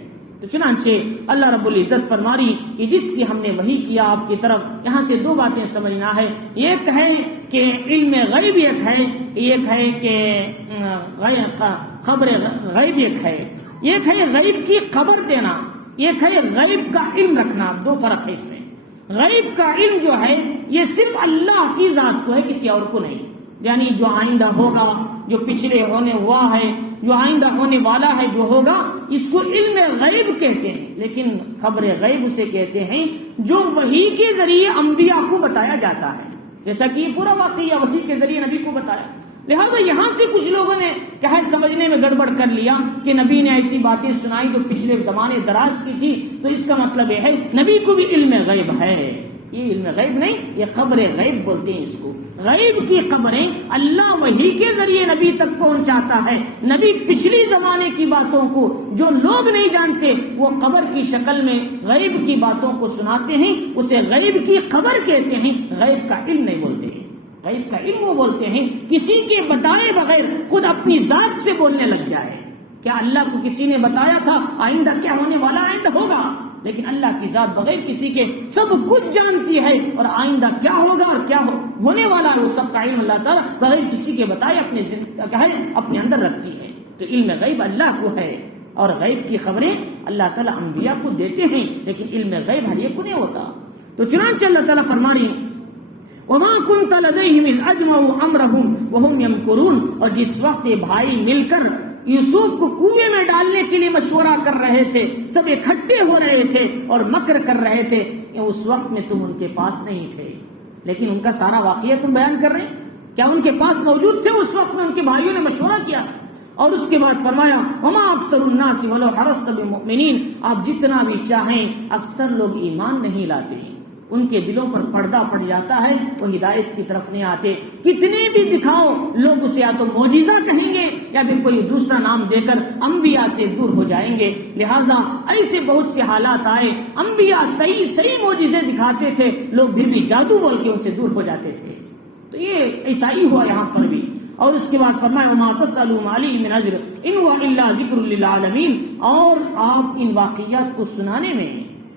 تو چنانچہ اللہ رب العزت فرماری کہ جس کی ہم نے وحی کیا آپ کی طرف. یہاں سے دو باتیں سمجھنا ہے، ایک ہے کہ علم غیب ایک ہے کہ خبر غیب ایک ہے غیب کی خبر دینا، ایک ہے غیب کا علم رکھنا. دو فرق ہے اس میں. غیب کا علم جو ہے یہ صرف اللہ کی ذات کو ہے، کسی اور کو نہیں. یعنی جو آئندہ ہوگا، جو پچھلے ہونے ہوا ہے، جو آئندہ ہونے والا ہے، جو ہوگا، اس کو علم غیب کہتے ہیں. لیکن خبر غیب اسے کہتے ہیں جو وحی کے ذریعے انبیاء کو بتایا جاتا ہے، جیسا کہ یہ پورا واقعہ وحی کے ذریعے نبی کو بتایا. لہذا یہاں سے کچھ لوگوں نے کیا ہے سمجھنے میں گڑبڑ کر لیا کہ نبی نے ایسی باتیں سنائی جو پچھلے زمانے دراز کی تھی، تو اس کا مطلب یہ ہے نبی کو بھی علم غیب ہے۔ یہ علم غیب نہیں، یہ خبر غیب بولتے ہیں اس کو۔ غیب کی خبریں اللہ وحی کے ذریعے نبی تک پہنچاتا ہے۔ نبی پچھلی زمانے کی باتوں کو جو لوگ نہیں جانتے وہ خبر کی شکل میں غیب کی باتوں کو سناتے ہیں، اسے غیب کی خبر کہتے ہیں، غیب کا علم نہیں بولتے ہیں۔ غیب کا علم وہ بولتے ہیں کسی کے بتائے بغیر خود اپنی ذات سے بولنے لگ جائے۔ کیا اللہ کو کسی نے بتایا تھا آئندہ کیا ہونے والا؟ آئندہ ہوگا، لیکن اللہ کی ذات بغیر کسی کے سب کچھ جانتی ہے، اور آئندہ کیا ہوگا اور کیا ہونے والا ہے وہ سب کا علم اللہ تعالیٰ بغیر کسی کے بتائے اپنے اندر رکھتی ہے۔ تو علم غیب اللہ کو ہے، اور غیب کی خبریں اللہ تعالیٰ انبیاء کو دیتے ہیں، لیکن علم غیب ہر ایک کو نہیں ہوتا۔ تو چنانچہ اللہ تعالیٰ فرمانی وَمَا كُنْتَ لَدَيْهِمْ إِذْ أَجْمَعُوا أَمْرَهُمْ وَهُمْ يَمْكُرُونَ، اور جس وقت یہ بھائی مل کر یوسف کو کنویں میں ڈالنے کے لیے مشورہ کر رہے تھے، سب اکٹھے ہو رہے تھے اور مکر کر رہے تھے، اس وقت میں تم ان کے پاس نہیں تھے، لیکن ان کا سارا واقعہ تم بیان کر رہے ہیں۔ کیا ان کے پاس موجود تھے اس وقت میں؟ ان کے بھائیوں نے مشورہ کیا تھا۔ اور اس کے بعد فرمایا وَمَا أَكْثَرُ النَّاسِ وَلَوْ حَرَصْتَ بِمُؤْمِنِينَ، آپ جتنا بھی چاہیں اکثر لوگ ایمان نہیں لاتے، ان کے دلوں پر پردہ پڑ جاتا ہے، وہ ہدایت کی طرف نہیں آتے۔ کتنے بھی دکھاؤ لوگ اسے یا تو معجزہ کہیں گے یا پھر کوئی دوسرا نام دے کر انبیاء سے دور ہو جائیں گے۔ لہٰذا ایسے بہت سے حالات آئے، انبیاء صحیح معجزے دکھاتے تھے، لوگ پھر بھی جادو بول کے ان سے دور ہو جاتے تھے۔ تو یہ ایسا ہی ہوا یہاں پر بھی۔ اور اس کے بعد فرمایا وَمَا تَسْأَلُهُمْ عَلَيْهِ مِنْ أَجْرٍ إِنْ هُوَ إِلَّا ذِكْرٌ لِلْعَالَمِينَ، اور آپ ان واقعات کو سنانے میں،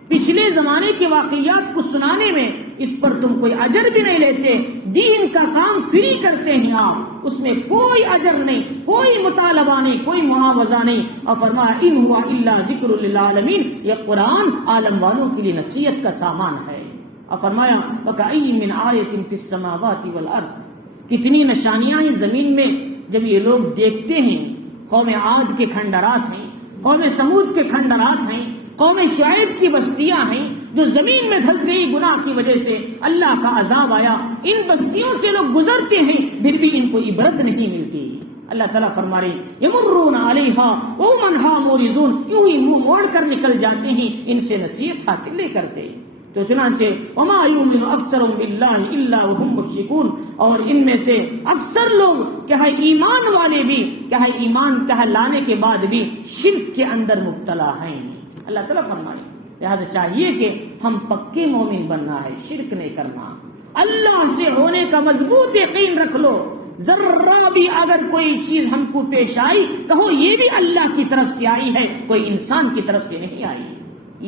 پچھلے زمانے کے واقعات کو سنانے میں اس پر تم کوئی اجر بھی نہیں لیتے، دین کا کام فری کرتے ہیں آپ، اس میں کوئی اجر نہیں، کوئی مطالبہ نہیں، کوئی معاوضہ نہیں۔ اور فرمایا ان ہوا الا ذکر للعالمین، یہ قرآن عالم والوں کے لیے نصیحت کا سامان ہے۔ اور فرمایا وَكَأَيٍّ مِّنْ آیَةٍ فِي السَّمَاوَاتِ وَالْأَرْضِ، کتنی نشانیاں ہیں زمین میں جب یہ لوگ دیکھتے ہیں۔ قوم عاد کے کھنڈرات ہیں، قوم سمود کے کھنڈرات ہیں، قوم شعیب کی بستیاں ہیں جو زمین میں دھس گئی گناہ کی وجہ سے، اللہ کا عذاب آیا، ان بستیوں سے لوگ گزرتے ہیں پھر بھی ان کو عبرت نہیں ملتی۔ اللہ تعالیٰ فرما رہے یمرون علیہا ومنہا مورزون، یوں ہی منہ موڑ کر نکل جاتے ہیں، ان سے نصیحت حاصل نہیں کرتے۔ تو چنانچہ وما یؤمن اکثرهم باللہ الا وهم مشرکون، اور ان میں سے اکثر لوگ کیا ہے ایمان والے بھی کیا ہے ایمان کیا لانے کے بعد بھی شرک کے اندر مبتلا ہیں۔ اللہ تعالیٰ فرمائے لہذا چاہیے کہ ہم پکے مومن بننا ہے، شرک نہیں کرنا، اللہ سے ہونے کا مضبوط یقین رکھ لو۔ ذرہ بھی اگر کوئی چیز ہم کو پیش آئی، کہو یہ بھی اللہ کی طرف سے آئی ہے، کوئی انسان کی طرف سے نہیں آئی۔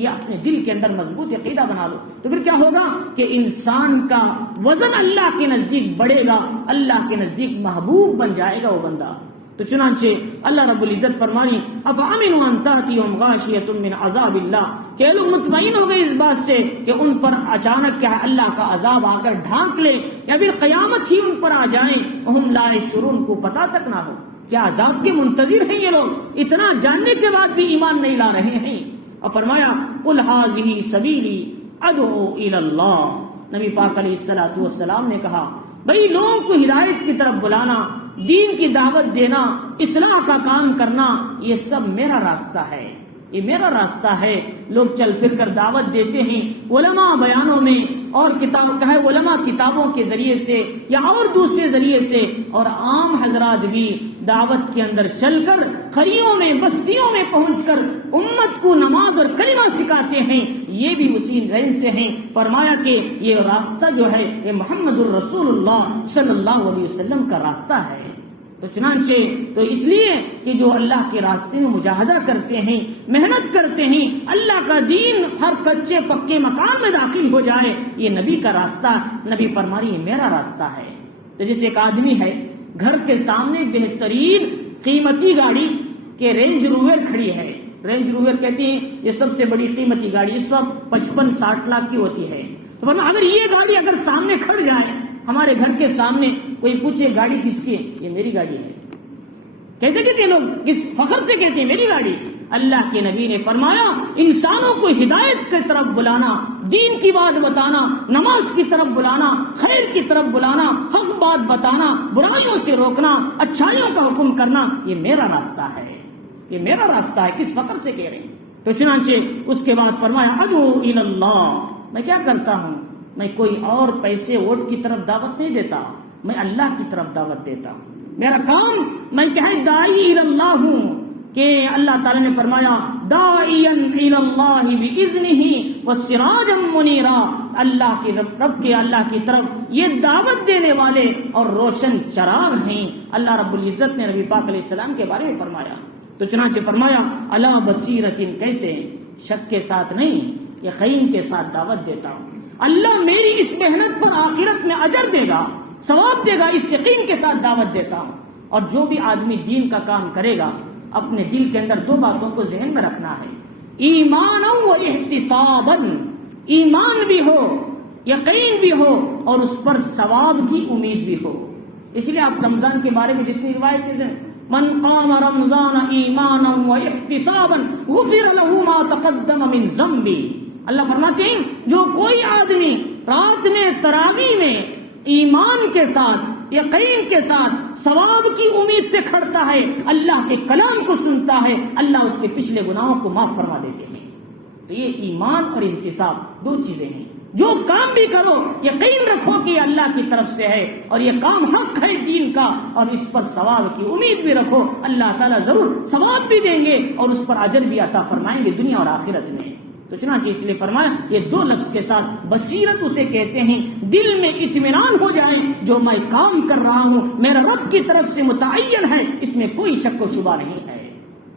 یہ اپنے دل کے اندر مضبوط عقیدہ بنا لو، تو پھر کیا ہوگا کہ انسان کا وزن اللہ کے نزدیک بڑھے گا، اللہ کے نزدیک محبوب بن جائے گا وہ بندہ۔ تو چنانچہ اللہ رب العزت فرمانی افامنوا ان تاتیہم غاشیۃ من عذاب اللہ، کہ لوگ مطمئن ہو گئے اس بات سے کہ ان پر اچانک کیا ہے اللہ کا عذاب آ کر ڈھانک لے، یا پھر قیامت ہی ان پر آ جائیں، وہم لا یشعرون، کو پتہ تک نہ ہو۔ کیا عذاب کے منتظر ہیں یہ لوگ؟ اتنا جاننے کے بعد بھی ایمان نہیں لا رہے ہیں۔ اور فرمایا قل ھذہ سبیلی ادعو الی اللہ، نبی پاک علیہ الصلوۃ والسلام نے کہا بھئی لوگوں کو ہدایت کی طرف بلانا، دین کی دعوت دینا، اصلاح کا کام کرنا، یہ سب میرا راستہ ہے، یہ میرا راستہ ہے۔ لوگ چل پھر کر دعوت دیتے ہیں، علماء بیانوں میں اور علماء کتابوں کے ذریعے سے یا اور دوسرے ذریعے سے، اور عام حضرات بھی دعوت کے اندر چل کر قریوں میں بستیوں میں پہنچ کر امت کو نماز اور کلمہ سکھاتے ہیں، یہ بھی اسی رینج سے ہیں۔ فرمایا کہ یہ راستہ جو ہے یہ محمد الرسول اللہ صلی اللہ علیہ وسلم کا راستہ ہے۔ تو چنانچہ تو اس لیے کہ جو اللہ کے راستے میں مجاہدہ کرتے ہیں، محنت کرتے ہیں، اللہ کا دین ہر کچے پکے مکان میں داخل ہو جائے، یہ نبی کا راستہ، نبی فرما رہی ہے میرا راستہ ہے۔ تو جیسے ایک آدمی ہے، گھر کے سامنے بہترین قیمتی گاڑی کے رینج روور کھڑی ہے، رینج روور کہتے ہیں یہ سب سے بڑی قیمتی گاڑی، اس وقت 55-60 لاکھ کی ہوتی ہے۔ تو فرمایا اگر یہ گاڑی اگر سامنے کھڑ جائے ہمارے گھر کے سامنے، کوئی پوچھے گاڑی کس کی ہے؟ یہ میری گاڑی ہے۔ کہتے لوگ کس فخر سے کہتے ہیں میری گاڑی، اللہ کے نبی نے فرمایا انسانوں کو ہدایت کی طرف بلانا، دین کی بات بتانا، نماز کی طرف بلانا، خیر کی طرف بلانا، حق بات بتانا، برائیوں سے روکنا، اچھائیوں کا حکم کرنا، یہ میرا راستہ ہے، یہ میرا راستہ ہے۔ کس فخر سے کہہ رہے ہیں؟ تو چنانچہ اس کے بعد فرمایا ادعو الی اللہ، میں کیا کرتا ہوں؟ میں کوئی اور پیسے ووٹ کی طرف دعوت نہیں دیتا، میں اللہ کی طرف دعوت دیتا ہوں۔ میرا کام میں کیا ہے؟ داعی الی اللہ ہوں، کہ اللہ تعالیٰ نے فرمایا داعیا الی اللہ باذنہ وسراجا منیرا، اللہ کی رب کے اللہ کی طرف یہ دعوت دینے والے اور روشن چراغ ہیں۔ اللہ رب العزت نے نبی پاک علیہ السلام کے بارے میں فرمایا، تو چنانچہ فرمایا علی بصیرۃ، کیسے؟ شک کے ساتھ نہیں، یقین کے ساتھ دعوت دیتا ہوں۔ اللہ میری اس محنت پر آخرت میں اجر دے گا، ثواب دے گا، اس یقین کے ساتھ دعوت دیتا ہوں۔ اور جو بھی آدمی دین کا کام کرے گا اپنے دل کے اندر دو باتوں کو ذہن میں رکھنا ہے، ایمان و احتسابا، ایمان بھی ہو، یقین بھی ہو، اور اس پر ثواب کی امید بھی ہو۔ اس لیے آپ رمضان کے بارے میں جتنی روایتیں ہیں، من قام رمضان ایمانا و احتسابا غفر له ما تقدم من ذنبه، اللہ فرماتے ہیں جو کوئی آدمی رات میں تراویح میں ایمان کے ساتھ، یقین کے ساتھ، ثواب کی امید سے کھڑتا ہے، اللہ کے کلام کو سنتا ہے، اللہ اس کے پچھلے گناہوں کو معاف فرما دیتے ہیں۔ تو یہ ایمان اور احتساب دو چیزیں ہیں۔ جو کام بھی کرو یقین رکھو کہ یہ اللہ کی طرف سے ہے اور یہ کام حق ہے دین کا، اور اس پر ثواب کی امید بھی رکھو، اللہ تعالیٰ ضرور ثواب بھی دیں گے اور اس پر اجر بھی عطا فرمائیں گے دنیا اور آخرت میں۔ تو چنانچہ اس لیے فرمایا یہ دو لفظ کے ساتھ بصیرت اسے کہتے ہیں، دل میں اطمینان ہو جائے جو میں کام کر رہا ہوں میرا رب کی طرف سے متعین ہے، اس میں کوئی شک و شبہ نہیں ہے۔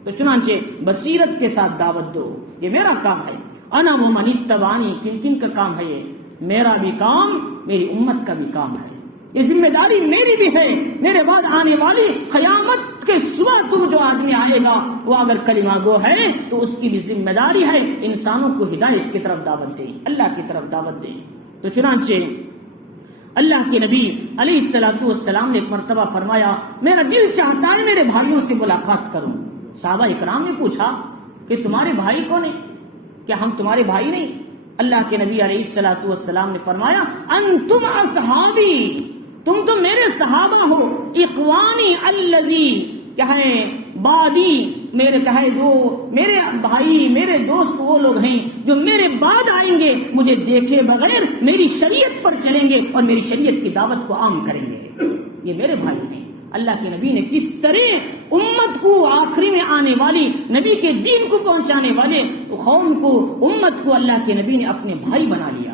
تو چنانچہ بصیرت کے ساتھ دعوت دو، یہ میرا کام ہے۔ انا ومن اتبعنی، کن کن کا کام ہے یہ؟ میرا بھی کام، میری امت کا بھی کام ہے، یہ ذمہ داری میری بھی ہے۔ میرے بعد آنے والی قیامت کے صبح تم جو آدمی آئے گا وہ اگر کلمہ گو ہے تو اس کی بھی ذمہ داری ہے انسانوں کو ہدایت کی طرف دعوت دے، اللہ کی طرف دعوت دے۔ تو چنانچہ اللہ کے نبی علیہ السلام نے ایک مرتبہ فرمایا میرا دل چاہتا ہے میرے بھائیوں سے ملاقات کروں۔ صحابہ اکرام نے پوچھا کہ تمہارے بھائی کون ہیں؟ کیا ہم تمہارے بھائی نہیں؟ اللہ کے نبی علیہ السلام نے فرمایا انتم اصحابی، تم تو میرے صحابہ ہو، اخوانی الذی، کیا ہے بادی، میرے کہے جو میرے بھائی میرے دوست وہ لوگ ہیں جو میرے بعد آئیں گے، مجھے دیکھے بغیر میری شریعت پر چلیں گے اور میری شریعت کی دعوت کو عام کریں گے، یہ میرے بھائی ہیں۔ اللہ کے نبی نے کس طرح امت کو، آخری میں آنے والی نبی کے دین کو پہنچانے والے قوم کو، امت کو اللہ کے نبی نے اپنے بھائی بنا لیا،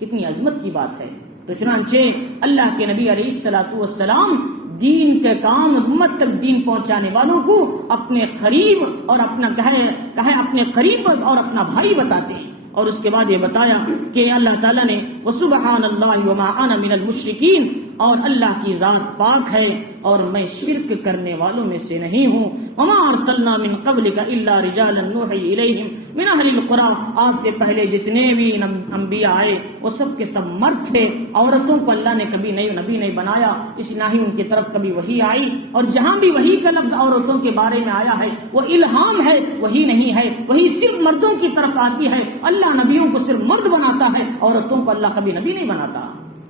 کتنی عظمت کی بات ہے۔ تو چنانچہ اللہ کے نبی علیہ السلام دین کے کام، امت تک دین پہنچانے والوں کو اپنے قریب اور اپنا کہے اپنے قریب اور اپنا بھائی بتاتے ہیں۔ اور اس کے بعد یہ بتایا کہ اللہ تعالیٰ نے وَسُبْحَانَ اللَّهِ وَمَا أَنَا مِنَ الْمُشْرِكِينَ، اور اللہ کی ذات پاک ہے اور میں شرک کرنے والوں میں سے نہیں ہوں۔ وَمَا أَرْسَلْنَا مِن قَبْلِكَ إِلَّا رِجَالًا نُوحِي إِلَيْهِمْ مِنْ أَهْلِ الْقُرَىٰ، آپ سے پہلے جتنے بھی انبیاء آئے وہ سب کے سب مرد تھے، عورتوں کو اللہ نے کبھی نبی نہیں بنایا، اس نہ ہی ان کی طرف کبھی وحی آئی، اور جہاں بھی وحی کا لفظ عورتوں کے بارے میں آیا ہے وہ الہام ہے، وحی نہیں ہے، وحی صرف مردوں کی طرف آتی ہے۔ اللہ نبیوں کو صرف مرد بناتا ہے، عورتوں کو اللہ کبھی نبی نہیں بناتا۔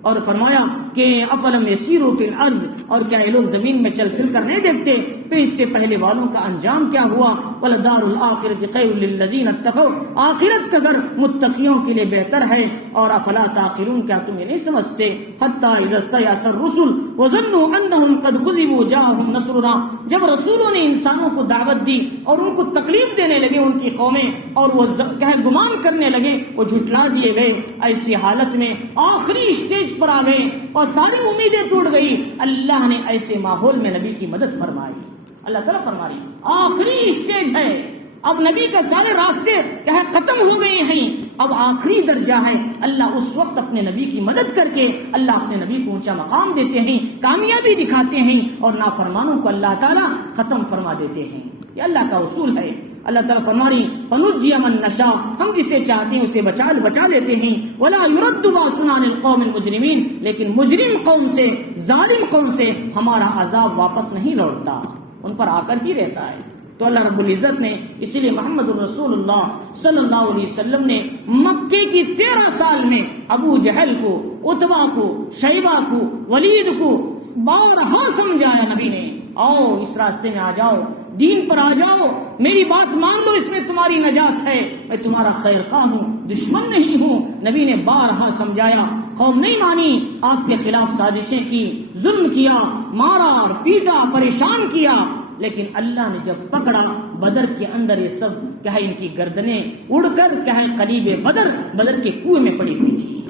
اور فرمایا کہ افلم یسیروا فی الارض، اور کیا یہ لوگ زمین میں چل پھر کر نہیں دیکھتے کہ اس سے پہلے والوں کا انجام کیا ہوا؟ ولدار الآخرۃ خیر للذین اتقوا، آخرت کا گھر متقیوں کے لیے بہتر ہے۔ اور افلا تعقلون، کیا تم یہ نہیں سمجھتے؟ حتی اذا استیأس الرسل وظنوا انہم قد کذبوا جاءہم نصرنا، جب رسولوں نے انسانوں کو دعوت دی اور ان کو تکلیف دینے لگے ان کی قومیں، اور وہ گمان کرنے لگے، وہ جھٹلا دیے گئے، ایسی حالت میں آخری اسٹیج پر آ گئے اور ساری امیدیں ٹوٹ گئی، اللہ نے ایسے ماحول میں نبی کی مدد فرمائی۔ اللہ تعالیٰ فرما رہی آخری اسٹیج ہے، اب نبی کا سارے راستے ختم ہو گئے ہیں، اب آخری درجہ ہے۔ اللہ اس وقت اپنے نبی کی مدد کر کے اللہ اپنے نبی کو اونچا مقام دیتے ہیں، کامیابی دکھاتے ہیں، اور نافرمانوں کو اللہ تعالیٰ ختم فرما دیتے ہیں۔ یہ اللہ کا اصول ہے۔ اللہ تعالیٰ فرما رہی فَنُجِّيَ مَن نَّشَاءُ، ہم جسے چاہتے ہیں اسے بچا لیتے ہیں۔ وَلَا يُرَدُّ بَأْسُنَا عَنِ الْقَوْمِ الْمُجْرِمِينَ، لیکن مجرم قوم سے، ظالم قوم سے ہمارا عذاب واپس نہیں لوٹتا، ان پر آ کر ہی رہتا ہے۔ تو اللہ رب العزت نے اسی لیے محمد الرسول اللہ صلی اللہ علیہ وسلم نے مکے کی 13 سال میں ابو جہل کو، عتبہ کو، شیبہ کو، ولید کو بارہا سمجھایا نبی نے، آؤ اس راستے میں آ جاؤ، دین پر آ جاؤ، میری بات مان لو، اس میں تمہاری نجات ہے، میں تمہارا خیر خواہ ہوں، دشمن نہیں ہوں۔ نبی نے بارہا سمجھایا، قوم نہیں مانی، آپ کے خلاف سازشیں کی، ظلم کیا، مارا پیٹا، پریشان کیا، لیکن اللہ نے جب پکڑا بدر کے اندر یہ سب کیا ہے ان کی گردنیں اڑ کر کیا ہے قریب بدر کے کنویں میں پڑی ہوئی تھی۔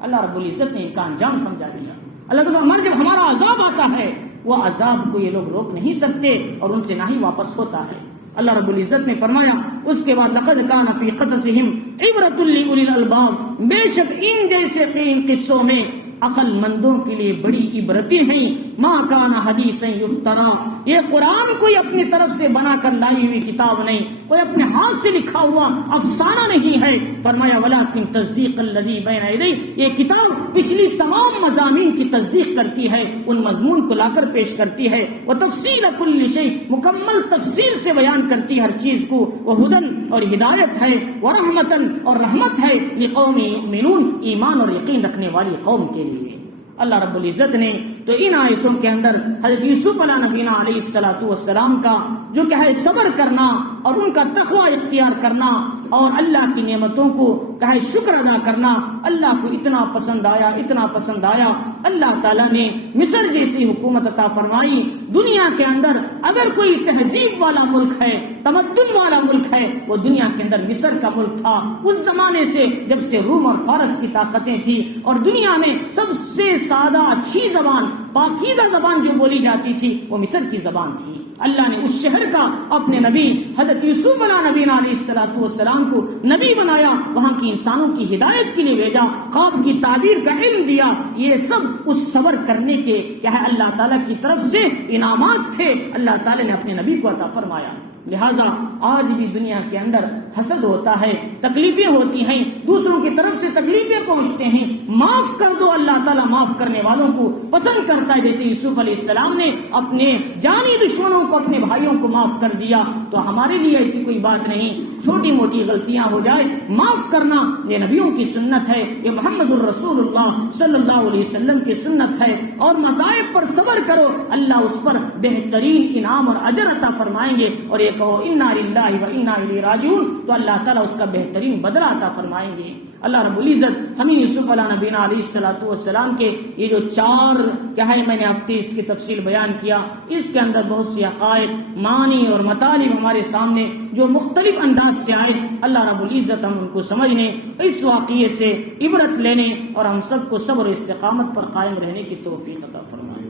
اللہ رب العزت نے ان کا انجام سمجھا دیا۔ اللہ تعالیٰ فرماتا ہے جب ہمارا عذاب آتا ہے وہ عذاب کو یہ لوگ روک نہیں سکتے اور ان سے نہ ہی واپس ہوتا ہے۔ اللہ رب العزت نے فرمایا اس کے بعد لقد کان فی قصصہم عبرۃ لأولی الالباب، بے شک ان جیسے ان قصوں میں عقل مندوں کے لیے بڑی عبرتیں ہیں۔ ما کان حدیثا یفترا، یہ قرآن کوئی اپنی طرف سے بنا کر لائی ہوئی کتاب نہیں، کوئی اپنے ہاتھ سے لکھا ہوا افسانہ نہیں ہے۔ فرمایا ولکن تصدیق الذی بین یدیہ، یہ کتاب پچھلی تمام مضامین کی تصدیق کرتی ہے، ان مضمون کو لا کر پیش کرتی ہے، وتفصیل کل شیء، مکمل تفصیل سے بیان کرتی ہے ہر چیز کو، وہدی اور ہدایت ہے، ورحمتا اور رحمت ہے، لقوم یؤمنون، ایمان اور یقین رکھنے والی قوم کے لیے۔ اللہ رب العزت نے تو ان آیتوں کے اندر حضرت یوسف علیہ نبینا علیہ السلام کا جو کہ ہے صبر کرنا اور ان کا تقوی اختیار کرنا اور اللہ کی نعمتوں کو کہے شکر ادا کرنا اللہ کو اتنا پسند آیا۔ اللہ تعالیٰ نے مصر جیسی حکومت عطا فرمائی۔ دنیا کے اندر اگر کوئی تہذیب والا ملک ہے، تمدن والا ملک ہے، وہ دنیا کے اندر مصر کا ملک تھا۔ اس زمانے سے جب سے روم اور فارس کی طاقتیں تھی اور دنیا میں سب سے سادہ اچھی زبان، پاکیزہ زبان جو بولی جاتی تھی وہ مصر کی زبان تھی۔ اللہ نے اس شہر کا اپنے نبی حضرت یوسف علیہ نبینا علیہ السلام کو نبی بنایا، وہاں کی انسانوں کی ہدایت کے لیے بھیجا، خواب کی تعبیر کا علم دیا۔ یہ سب اس صبر کرنے کے کیا ہے اللہ تعالیٰ کی طرف سے انعامات تھے، اللہ تعالیٰ نے اپنے نبی کو عطا فرمایا۔ لہٰذا آج بھی دنیا کے اندر حسد ہوتا ہے، تکلیفیں ہوتی ہیں، دوسروں کی طرف سے تکلیفیں پہنچتے ہیں، معاف کر دو، اللہ تعالیٰ معاف کرنے والوں کو پسند کرتا ہے۔ جیسے یوسف علیہ السلام نے اپنے جانی دشمنوں کو، اپنے بھائیوں کو معاف کر دیا، تو ہمارے لیے ایسی کوئی بات نہیں، چھوٹی موٹی غلطیاں ہو جائے معاف کرنا یہ نبیوں کی سنت ہے، یہ محمد الرسول اللہ صلی اللہ علیہ وسلم کی سنت ہے۔ اور مصائب پر صبر کرو، اللہ اس پر بہترین انعام اور اجر عطا فرمائیں گے، اور یہ کہو انا للہ و انا الیہ راجعون، تو اللہ تعالیٰ اس کا بہترین بدلہ عطا فرمائیں گے۔ اللہ رب العزت ہمیں یوسف علیہ نبینا علیہ السلام کے یہ جو 4 کیا ہے میں نے آپ اس کی تفصیل بیان کیا، اس کے اندر بہت سی عقائد، معنی اور مطالب ہمارے سامنے جو مختلف انداز سے آئے، اللہ رب العزت ہم ان کو سمجھنے، اس واقعے سے عبرت لینے اور ہم سب کو صبر و استقامت پر قائم رہنے کی توفیق عطا فرمائے۔